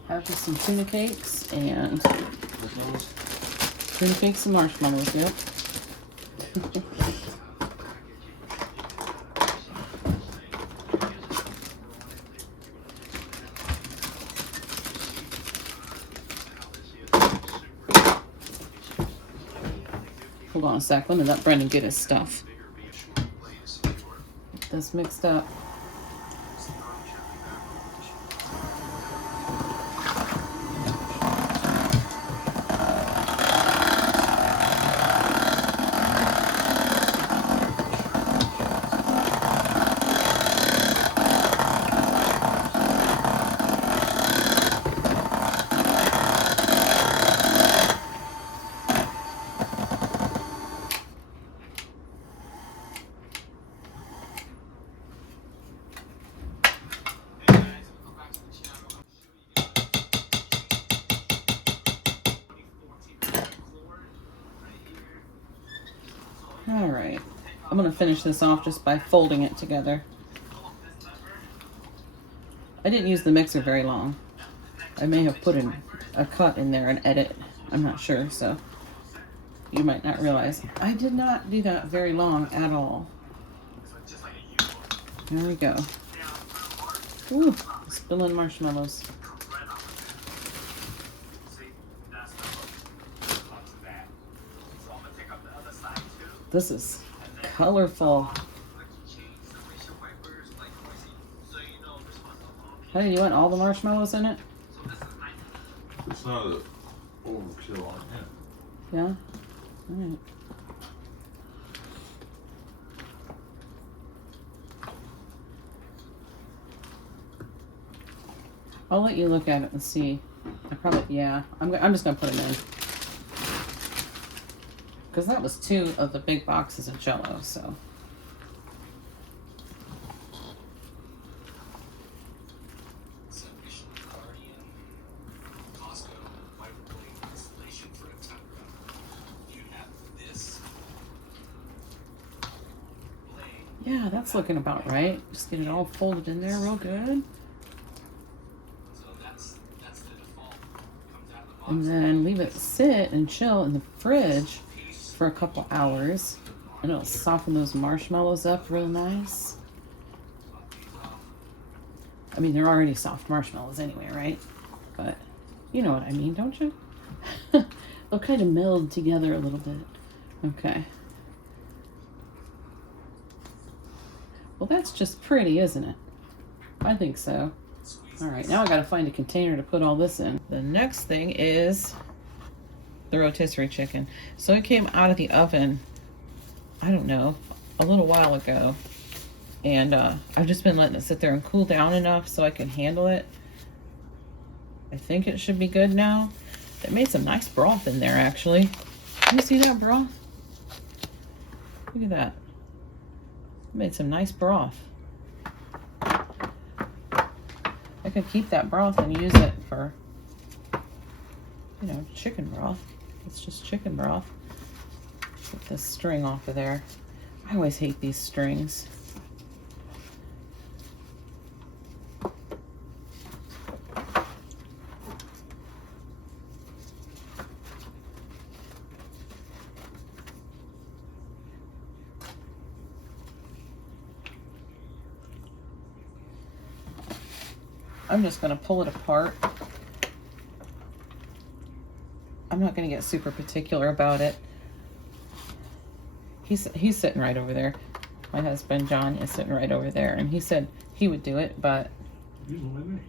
Have just some tuna cakes and Marshmallows? tuna cakes and marshmallows, yep. Hold on a sec. Let me let Brendan get his stuff. Get this mixed up. All right, I'm gonna finish this off just by folding it together. I didn't use the mixer very long. I may have put a cut in there and edit. I'm not sure, so you might not realize. I did not do that very long at all. There we go. Ooh, spilling marshmallows. This is colorful. Hey, you want all the marshmallows in it? It's not an overkill on it. Yeah? Alright. I'll let you look at it and see. I'm just gonna put them in. Because that was 2 of the big boxes of Jell-O, so. Yeah, that's looking about right. Just get it all folded in there real good. And then leave it sit and chill in the fridge for a couple hours, and it'll soften those marshmallows up real nice. I mean, they're already soft marshmallows anyway, right? But you know what I mean, don't you? They'll kind of meld together a little bit. Okay. Well, that's just pretty, isn't it? I think so. All right, now I gotta find a container to put all this in. The next thing is the rotisserie chicken. So it came out of the oven, I don't know, a little while ago. And I've just been letting it sit there and cool down enough so I can handle it. I think it should be good now. It made some nice broth in there, actually. Can you see that broth? Look at that. It made some nice broth. I could keep that broth and use it for, you know, chicken broth. It's just chicken broth. Get this string off of there. I always hate these strings. I'm just going to pull it apart. I'm not going to get super particular about it. He's sitting right over there. My husband, John, is sitting right over there. And he said he would do it, but... You know my name.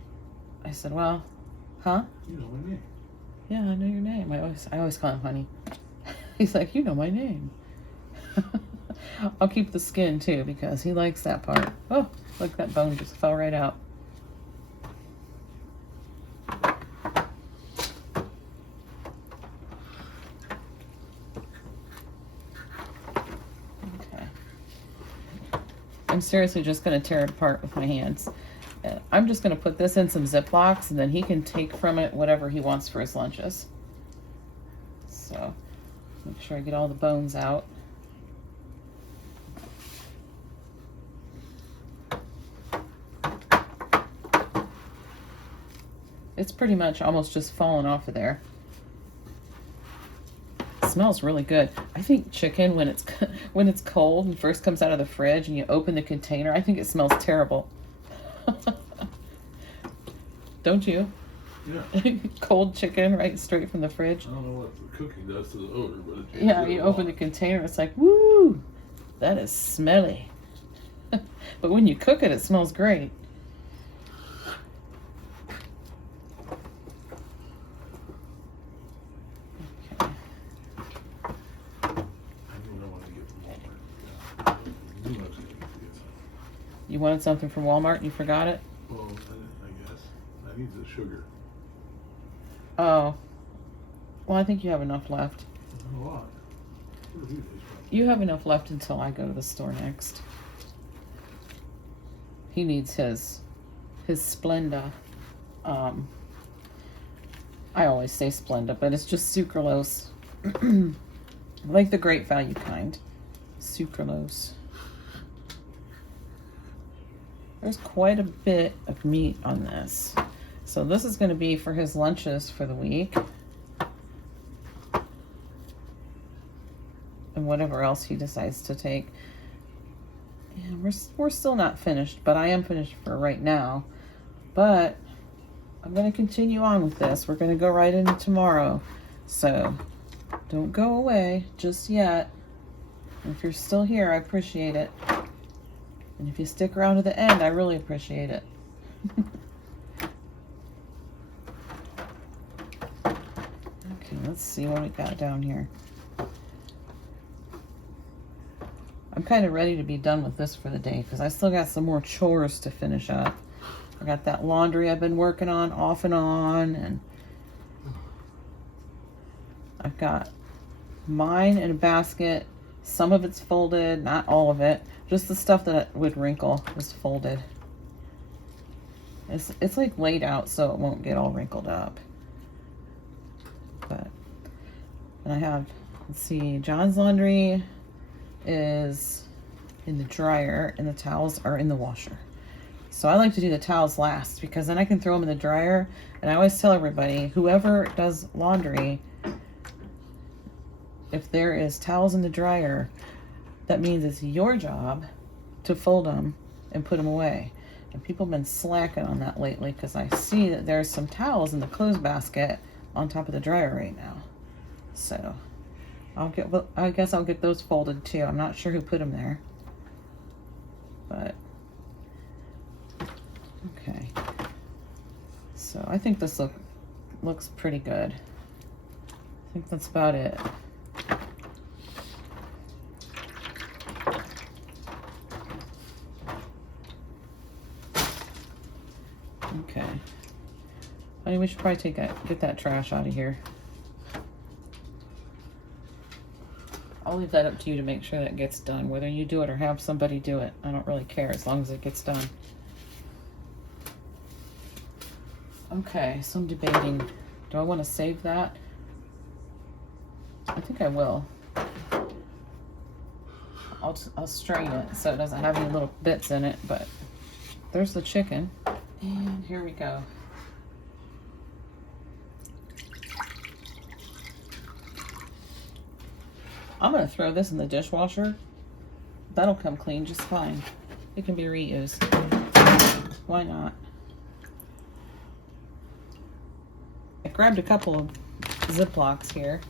I said, well, huh? You know my name. Yeah, I know your name. I always call him honey. He's like, you know my name. I'll keep the skin, too, because he likes that part. Oh, look, that bone just fell right out. I'm seriously just going to tear it apart with my hands. I'm just going to put this in some Ziplocs, and then he can take from it whatever he wants for his lunches. So, make sure I get all the bones out. It's pretty much almost just fallen off of there. Smells really good. I think chicken, when it's cold and first comes out of the fridge and you open the container, I think it smells terrible. Don't you? Yeah. Cold chicken right straight from the fridge. I don't know what the cooking does to the odor, but it's yeah, you open the container, it's like, woo, that is smelly. But when you cook it, it smells great. You wanted something from Walmart and you forgot it? Well, I guess. I need the sugar. Oh. Well, I think you have enough left. Not a lot. You have enough left until I go to the store next. He needs his Splenda. I always say Splenda, but it's just sucralose. Like the great value kind. Sucralose. There's quite a bit of meat on this. So this is going to be for his lunches for the week. And whatever else he decides to take. And we're still not finished, but I am finished for right now. But I'm going to continue on with this. We're going to go right into tomorrow. So don't go away just yet. If you're still here, I appreciate it. And if you stick around to the end, I really appreciate it. Okay, let's see what we got down here. I'm kind of ready to be done with this for the day because I still got some more chores to finish up. I got that laundry I've been working on off and on, and I've got mine in a basket. Some of it's folded, not all of it. Just the stuff that would wrinkle is folded. It's like laid out so it won't get all wrinkled up. But, and I have, let's see, John's laundry is in the dryer and the towels are in the washer. So I like to do the towels last because then I can throw them in the dryer. And I always tell everybody, whoever does laundry, if there is towels in the dryer, that means it's your job to fold them and put them away. And people have been slacking on that lately because I see that there's some towels in the clothes basket on top of the dryer right now. So I guess I'll get those folded too. I'm not sure who put them there. But okay. So I think this looks pretty good. I think that's about it. Okay. Honey, we should probably get that trash out of here. I'll leave that up to you to make sure that gets done. Whether you do it or have somebody do it, I don't really care as long as it gets done. Okay, so I'm debating. Do I want to save that? I think I will. I'll strain it so it doesn't have any little bits in it, but there's the chicken. And here we go. I'm gonna throw this in the dishwasher. That'll come clean just fine. It can be reused. Why not? I grabbed a couple of Ziplocs here,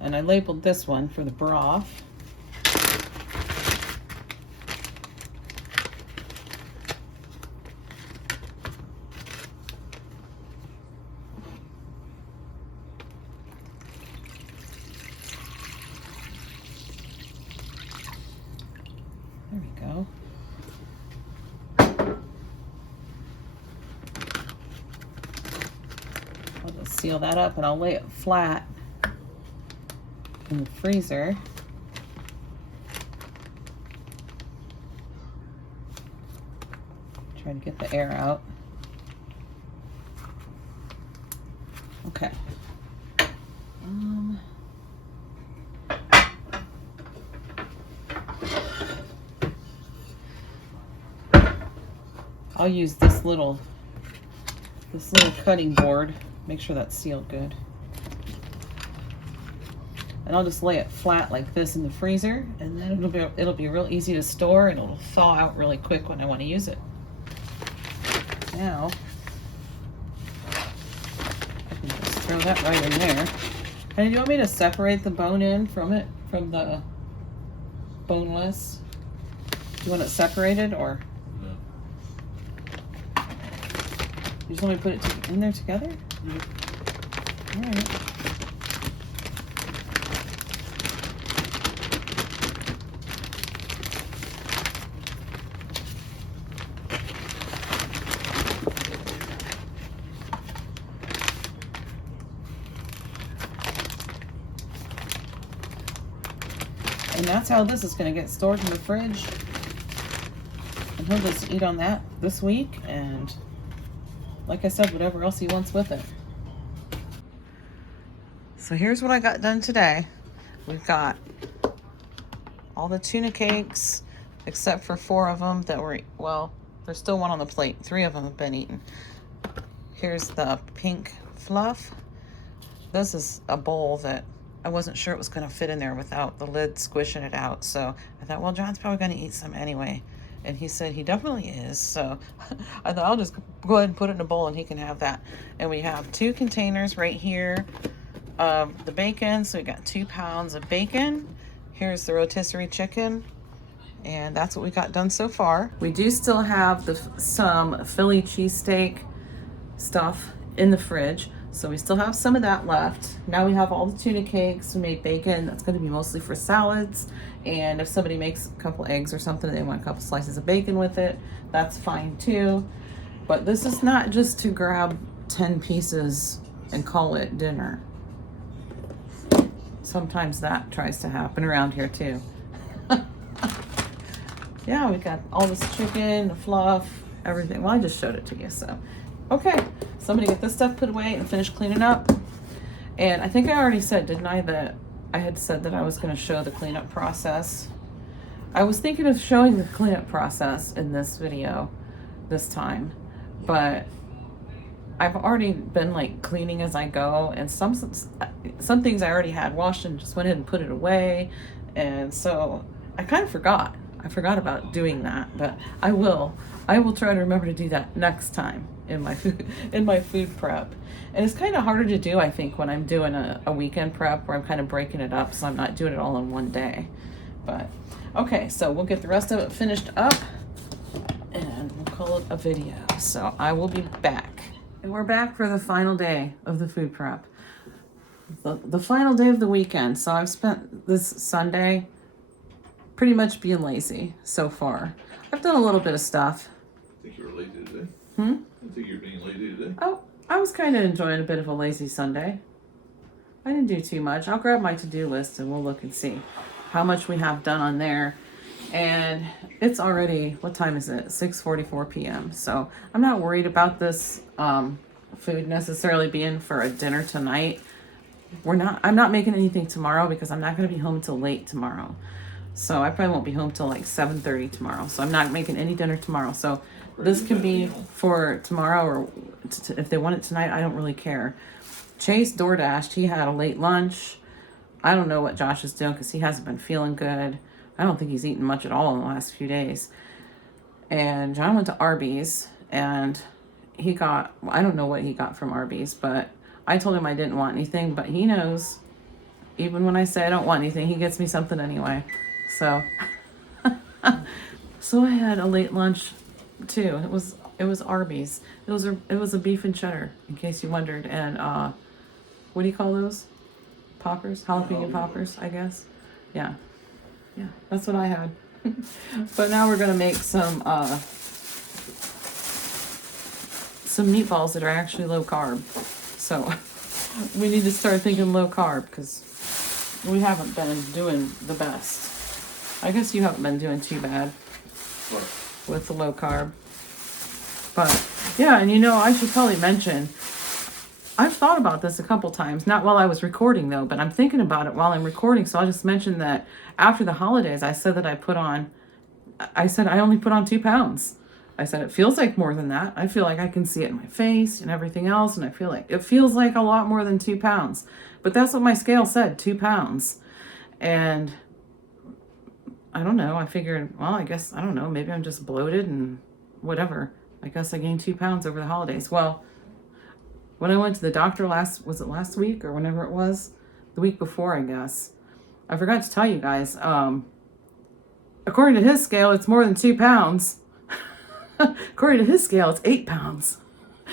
and I labeled this one for the broth. There we go. I'll just seal that up and I'll lay it flat in the freezer. Try to get the air out. Okay. I'll use this little cutting board. Make sure that's sealed good. And I'll just lay it flat like this in the freezer, and then it'll be real easy to store, and it'll thaw out really quick when I want to use it. Now I can just throw that right in there. And do you want me to separate the bone in from the boneless? Do you want it separated or? You just want me to put it in there together? Mm-hmm. All right. And that's how this is going to get stored in the fridge. And he'll just eat on that this week, and like I said, whatever else he wants with it. So here's what I got done today. We've got all the tuna cakes, except for 4 of them that were, well, there's still one on the plate. 3 of them have been eaten. Here's the pink fluff. This is a bowl that I wasn't sure it was going to fit in there without the lid squishing it out. So I thought, well, John's probably going to eat some anyway. And he said he definitely is. So I thought I'll just go ahead and put it in a bowl and he can have that. And we have 2 containers right here of the bacon. So we got 2 pounds of bacon. Here's the rotisserie chicken. And that's what we got done so far. We do still have some Philly cheesesteak stuff in the fridge. So we still have some of that left. Now we have all the tuna cakes. We made bacon. That's going to be mostly for salads. And if somebody makes a couple eggs or something, they want a couple slices of bacon with it, that's fine too. But this is not just to grab 10 pieces and call it dinner. Sometimes that tries to happen around here too. Yeah, we got all this chicken, the fluff, everything. Well, I just showed it to you, so. Okay, so I'm gonna get this stuff put away and finish cleaning up. And I think I already said, didn't I, that I had said that I was gonna show the cleanup process. I was thinking of showing the cleanup process in this video this time, but I've already been like cleaning as I go, and some things I already had washed and just went ahead and put it away. And so I kind of forgot. I forgot about doing that, but I will try to remember to do that next time in my food prep. And it's kind of harder to do, I think, when I'm doing a weekend prep where I'm kind of breaking it up, so I'm not doing it all in one day. But okay, so we'll get the rest of it finished up and we'll call it a video. So I will be back. And we're back for the final day of the food prep. The final day of the weekend. So I've spent this Sunday pretty much being lazy so far. I've done a little bit of stuff. Think you were lazy today? Hmm? I think you're being lazy today. Oh, I was kind of enjoying a bit of a lazy Sunday. I didn't do too much. I'll grab my to-do list and we'll look and see how much we have done on there. And it's already, what time is it? 6:44 p.m. So I'm not worried about this food necessarily being for a dinner tonight. I'm not making anything tomorrow because I'm not going to be home until late tomorrow. So I probably won't be home till like 7:30 tomorrow. So I'm not making any dinner tomorrow. So this can be for tomorrow, or if they want it tonight, I don't really care. Chase DoorDashed. He had a late lunch. I don't know what Josh is doing because he hasn't been feeling good. I don't think he's eaten much at all in the last few days. And John went to Arby's and he got, I don't know what he got from Arby's, but I told him I didn't want anything, but he knows even when I say I don't want anything, he gets me something anyway. So, so I had a late lunch too. It was Arby's. It was a beef and cheddar, in case you wondered. And what do you call those? Poppers, jalapeno poppers, I guess. Yeah, that's what I had. But now we're gonna make some meatballs that are actually low carb. So we need to start thinking low carb because we haven't been doing the best. I guess you haven't been doing too bad with the low carb. But yeah, and I should probably mention, I've thought about this a couple times, not while I was recording though, but I'm thinking about it while I'm recording. So I'll just mention that after the holidays, I said I only put on 2 pounds. I said, it feels like more than that. I feel like I can see it in my face and everything else. And I feel like it feels like a lot more than 2 pounds, but that's what my scale said, 2 pounds. And I don't know. I figured, well, I guess, I don't know. Maybe I'm just bloated and whatever. I guess I gained 2 pounds over the holidays. Well, when I went to the doctor was it last week or whenever it was? The week before, I guess. I forgot to tell you guys, according to his scale, it's more than 2 pounds. According to his scale, it's 8 pounds.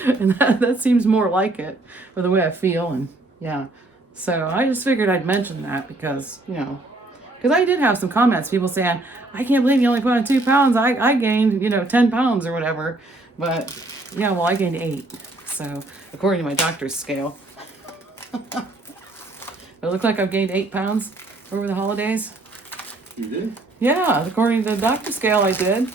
And that seems more like it for the way I feel. And yeah, so I just figured I'd mention that because, because I did have some comments, people saying, I can't believe you only put on 2 pounds. I gained, 10 pounds or whatever. But yeah, well, I gained 8. So according to my doctor's scale, it looked like I've gained 8 pounds over the holidays. You did? Yeah, according to the doctor's scale, I did.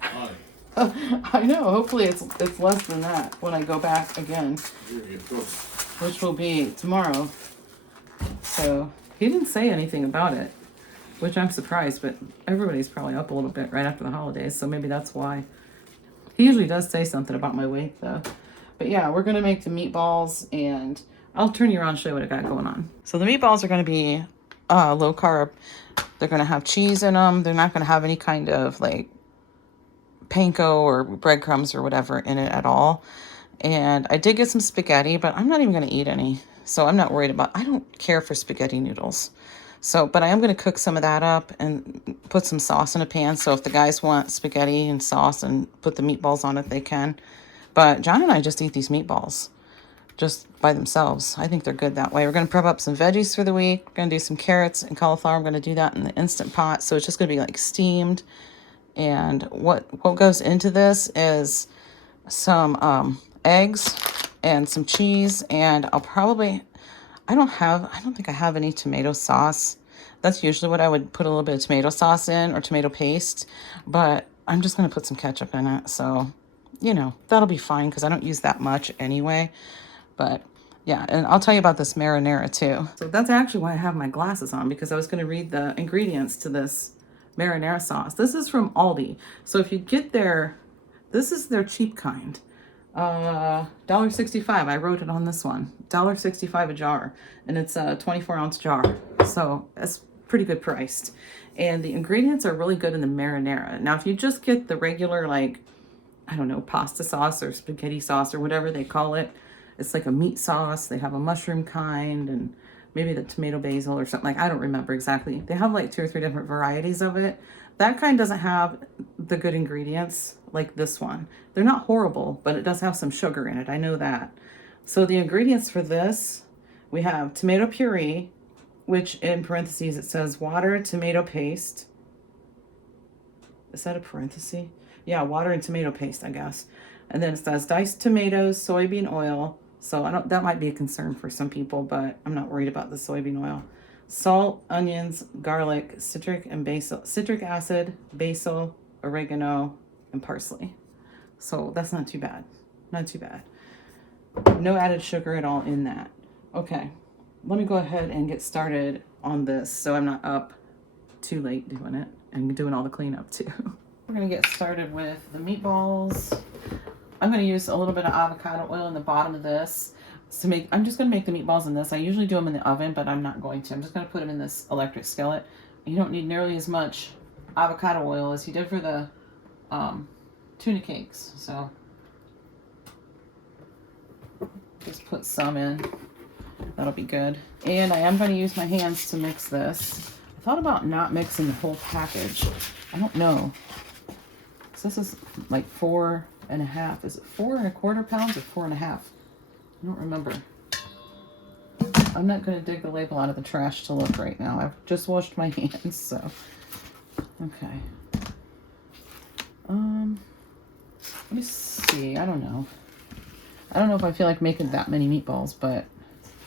Hi. I know. Hopefully, it's less than that when I go back again, which will be tomorrow. So he didn't say anything about it, which I'm surprised. But everybody's probably up a little bit right after the holidays, so maybe that's why. He usually does say something about my weight, though. But yeah, we're gonna make the meatballs, and I'll turn you around and show you what I got going on. So the meatballs are gonna be low carb. They're gonna have cheese in them. They're not gonna have any kind of like panko or breadcrumbs or whatever in it at all. And I did get some spaghetti, but I'm not even gonna eat any. So I'm not worried about, I don't care for spaghetti noodles. So, but I am gonna cook some of that up and put some sauce in a pan. So if the guys want spaghetti and sauce and put the meatballs on it, they can. But John and I just eat these meatballs just by themselves. I think they're good that way. We're going to prep up some veggies for the week. We're going to do some carrots and cauliflower. I'm going to do that in the Instant Pot. So it's just going to be like steamed. And what goes into this is some eggs and some cheese. And I don't think I have any tomato sauce. That's usually what I would put a little bit of tomato sauce in, or tomato paste. But I'm just going to put some ketchup in it. So that'll be fine because I don't use that much anyway. But yeah, and I'll tell you about this marinara too. So that's actually why I have my glasses on, because I was going to read the ingredients to this marinara sauce. This is from Aldi. So if you get this is their cheap kind. $1.65. I wrote it on this one. $1.65 a jar. And it's a 24-ounce jar. So it's pretty good priced. And the ingredients are really good in the marinara. Now, if you just get the regular, like, I don't know, pasta sauce or spaghetti sauce or whatever they call it, it's like a meat sauce. They have a mushroom kind and maybe the tomato basil or something. Like, I don't remember exactly. They have like 2 or 3 different varieties of it. That kind doesn't have the good ingredients like this one. They're not horrible, but it does have some sugar in it. I know that. So the ingredients for this, we have tomato puree, which in parentheses it says water, tomato paste. Is that a parenthesis? Yeah, water and tomato paste, I guess. And then it says diced tomatoes, soybean oil. So that might be a concern for some people, but I'm not worried about the soybean oil. Salt, onions, garlic, citric acid, basil, oregano, and parsley. So that's not too bad. Not too bad. No added sugar at all in that. Okay, let me go ahead and get started on this so I'm not up too late doing it and doing all the cleanup too. We're gonna get started with the meatballs. I'm gonna use a little bit of avocado oil in the bottom of this to make, I'm just gonna make the meatballs in this. I usually do them in the oven, but I'm not going to. I'm just gonna put them in this electric skillet. You don't need nearly as much avocado oil as you did for the tuna cakes. So just put some in. That'll be good. And I am going to use my hands to mix this. I thought about not mixing the whole package. I don't know. So this is like 4.5. Is it 4¼ pounds or 4.5? I don't remember. I'm not going to dig the label out of the trash to look right now. I've just washed my hands, so. Okay. Let me see. I don't know. I don't know if I feel like making that many meatballs, but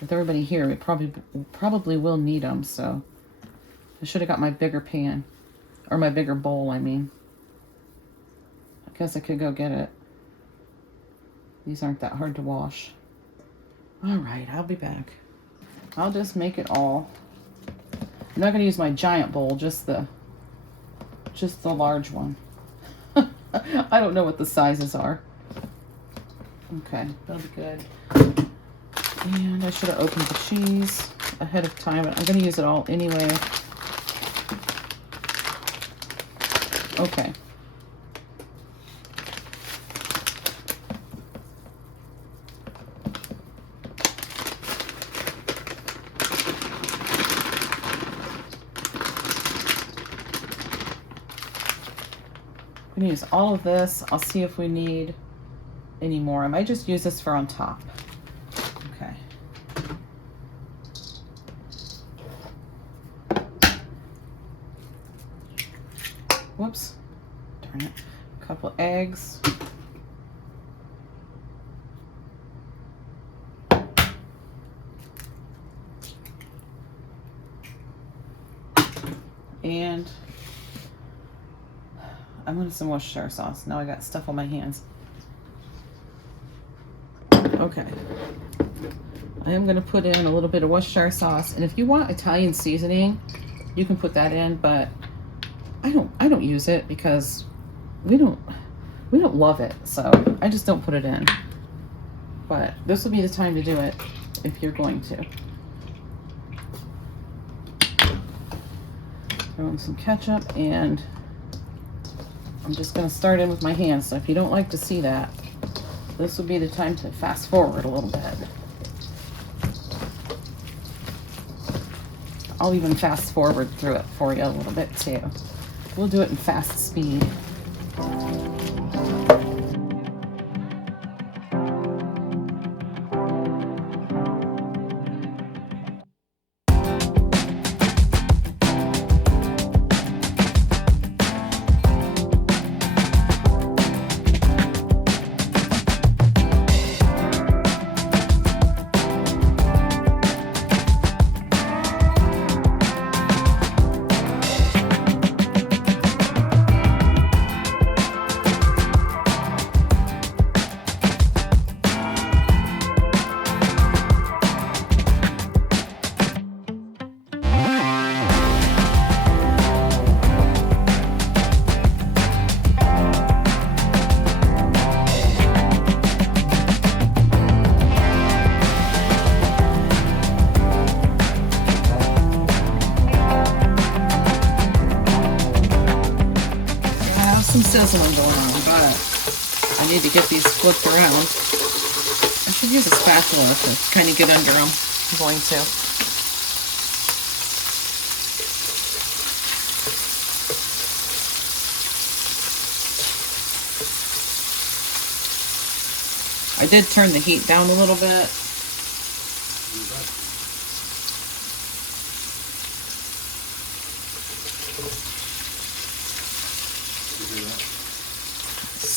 with everybody here, we probably will need them, so I should have got my bigger pan, or my bigger bowl, I mean. I guess I could go get it. These aren't that hard to wash. All right, I'll be back. I'll just make it all. I'm not gonna use my giant bowl, just the large one. I don't know what the sizes are. Okay, that'll be good. And I should have opened the cheese ahead of time, but I'm going to use it all anyway. Okay. I'm going to use all of this. I'll see if we need any more. I might just use this for on top. Okay. Whoops. Darn it. A couple eggs. And I'm gonna some Worcestershire sauce. Now I got stuff on my hands. Okay. I am going to put in a little bit of Worcestershire sauce, and if you want Italian seasoning, you can put that in, but I don't use it because we don't love it, so I just don't put it in. But this will be the time to do it if you're going to. Throw in some ketchup, and I'm just going to start in with my hands, so if you don't like to see that, this will be the time to fast forward a little bit. I'll even fast forward through it for you a little bit too. We'll do it in fast speed. some sizzling going on, but I need to get these flipped around. I should use a spatula to kind of get under them. I'm going to. I did turn the heat down a little bit.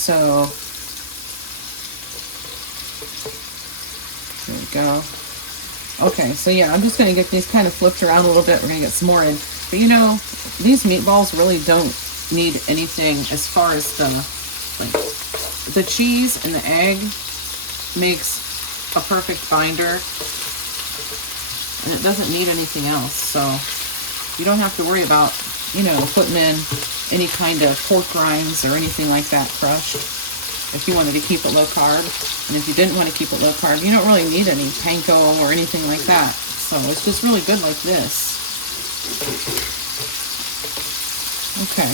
So there we go. Okay, so yeah, I'm just going to get these kind of flipped around a little bit. We're going to get some more in. But you know, these meatballs really don't need anything as far as the cheese and the egg makes a perfect binder. And it doesn't need anything else. So you don't have to worry about, you know, putting in any kind of pork rinds or anything like that crushed. If you wanted to keep it low carb, and if you didn't want to keep it low carb, you don't really need any panko or anything like that. So it's just really good like this. Okay.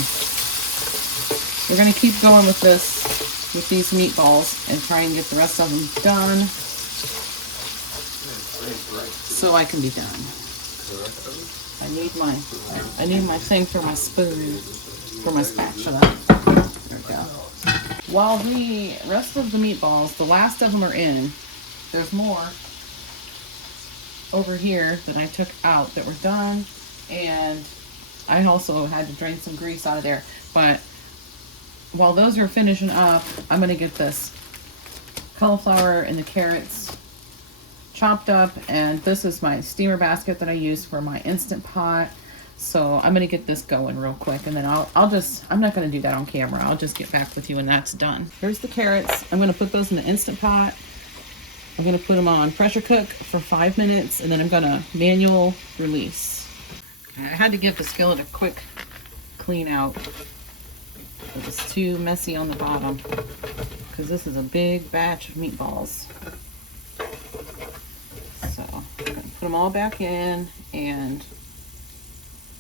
We're going to keep going with this, with these meatballs, and try and get the rest of them done so I can be done. I need my thing for my spoon, for my spatula. There we go. While the rest of the meatballs, the last of them are in, there's more over here that I took out that were done, and I also had to drain some grease out of there. But while those are finishing up, I'm going to get this cauliflower and the carrots chopped up, and this is my steamer basket that I use for my Instant Pot. So I'm going to get this going real quick, and then I'm not going to do that on camera. I'll just get back with you when that's done. Here's the carrots. I'm going to put those in the Instant Pot. I'm going to put them on pressure cook for 5 minutes, and then I'm going to manual release. I had to give the skillet a quick clean out. It was too messy on the bottom because this is a big batch of meatballs. So I'm going to put them all back in and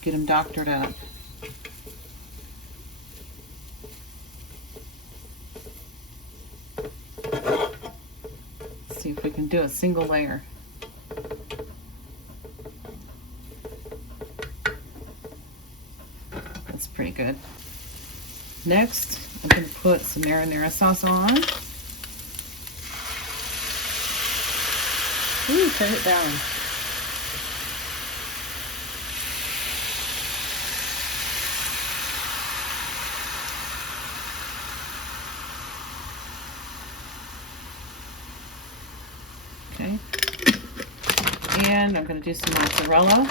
get them doctored up. Let's see if we can do a single layer. That's pretty good. Next, I'm going to put some marinara sauce on. Ooh, turn it down. Okay. And I'm going to do some mozzarella.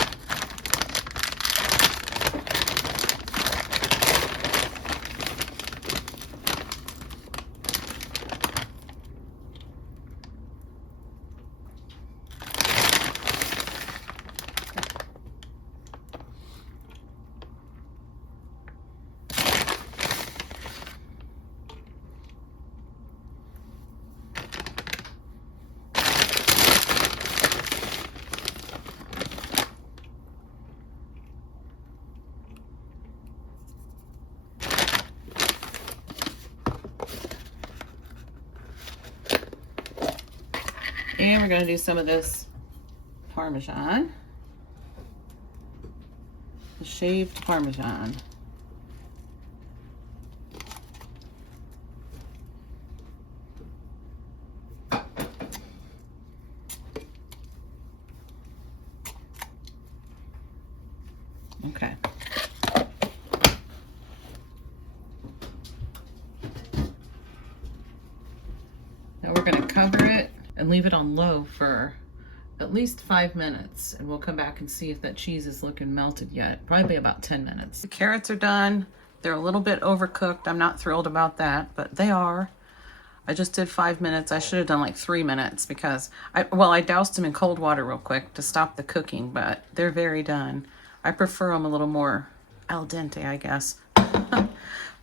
And we're going to do some of this Parmesan, the shaved Parmesan. Okay. Now we're going to cover it and leave it on low for at least 5 minutes, and we'll come back and see if that cheese is looking melted yet. Probably about 10 minutes. The carrots are done. They're a little bit overcooked. I'm not thrilled about that, but they are. I just did 5 minutes. I should have done like 3 minutes because I doused them in cold water real quick to stop the cooking, but they're very done. I prefer them a little more al dente, I guess.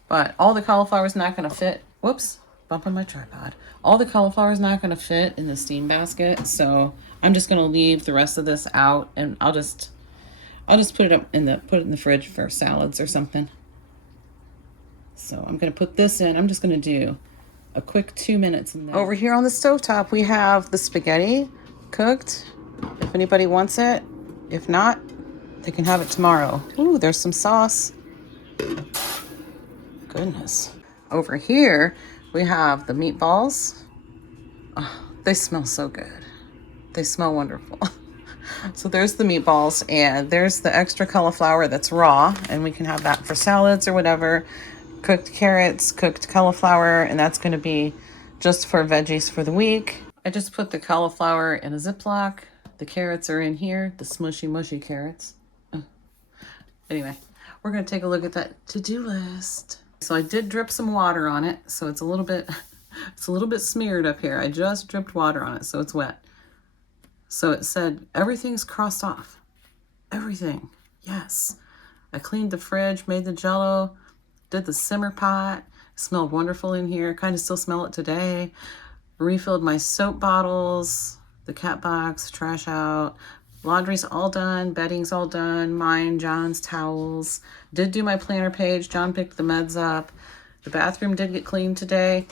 But all the cauliflower is not going to fit. Whoops. Bumping my tripod. All the cauliflower is not going to fit in the steam basket, so I'm just going to leave the rest of this out, and I'll just put it in the fridge for salads or something. So I'm gonna put this in. I'm just gonna do a quick 2 minutes in there. Over here on the stovetop, we have the spaghetti cooked. If anybody wants it. If not, they can have it tomorrow. Ooh, there's some sauce. Goodness. Over here, we have the meatballs. Oh, they smell so good. They smell wonderful. So there's the meatballs, and there's the extra cauliflower that's raw, and we can have that for salads or whatever. Cooked carrots, cooked cauliflower, and that's going to be just for veggies for the week. I just put the cauliflower in a Ziploc. The carrots are in here, the smushy, mushy carrots. Anyway, we're going to take a look at that to-do list. So I did drip some water on it, so it's a little bit smeared up here. I just dripped water on it, so it's wet. So it said everything's crossed off. Everything. Yes. I cleaned the fridge, made the Jell-O, did the simmer pot. It smelled wonderful in here. Kind of still smell it today. Refilled my soap bottles, the cat box, trash out. Laundry's all done. Bedding's all done. Mine, John's, towels. Did do my planner page. John picked the meds up. The bathroom did get cleaned today.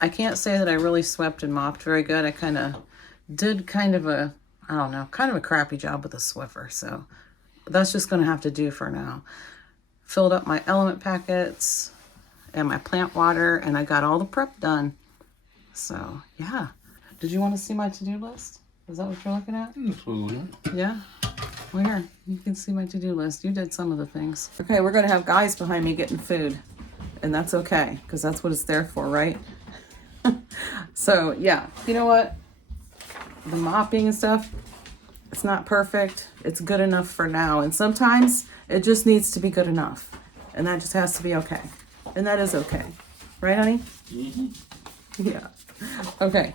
I can't say that I really swept and mopped very good. I kind of did kind of a crappy job with the Swiffer. So that's just going to have to do for now. Filled up my element packets and my plant water, and I got all the prep done. So, yeah. Did you want to see my to-do list? Is that what you're looking at? Yeah? Well, here, you can see my to-do list. You did some of the things. Okay, we're going to have guys behind me getting food. And that's okay, because that's what it's there for, right? So, yeah. You know what? The mopping and stuff, it's not perfect. It's good enough for now. And sometimes it just needs to be good enough. And that just has to be okay. And that is okay. Right, honey? Mm-hmm. Yeah. Okay.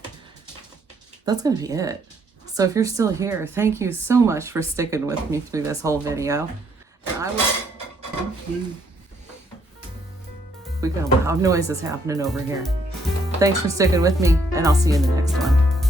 That's going to be it. So if you're still here, thank you so much for sticking with me through this whole video. And I will... We got loud noises happening over here. Thanks for sticking with me, and I'll see you in the next one.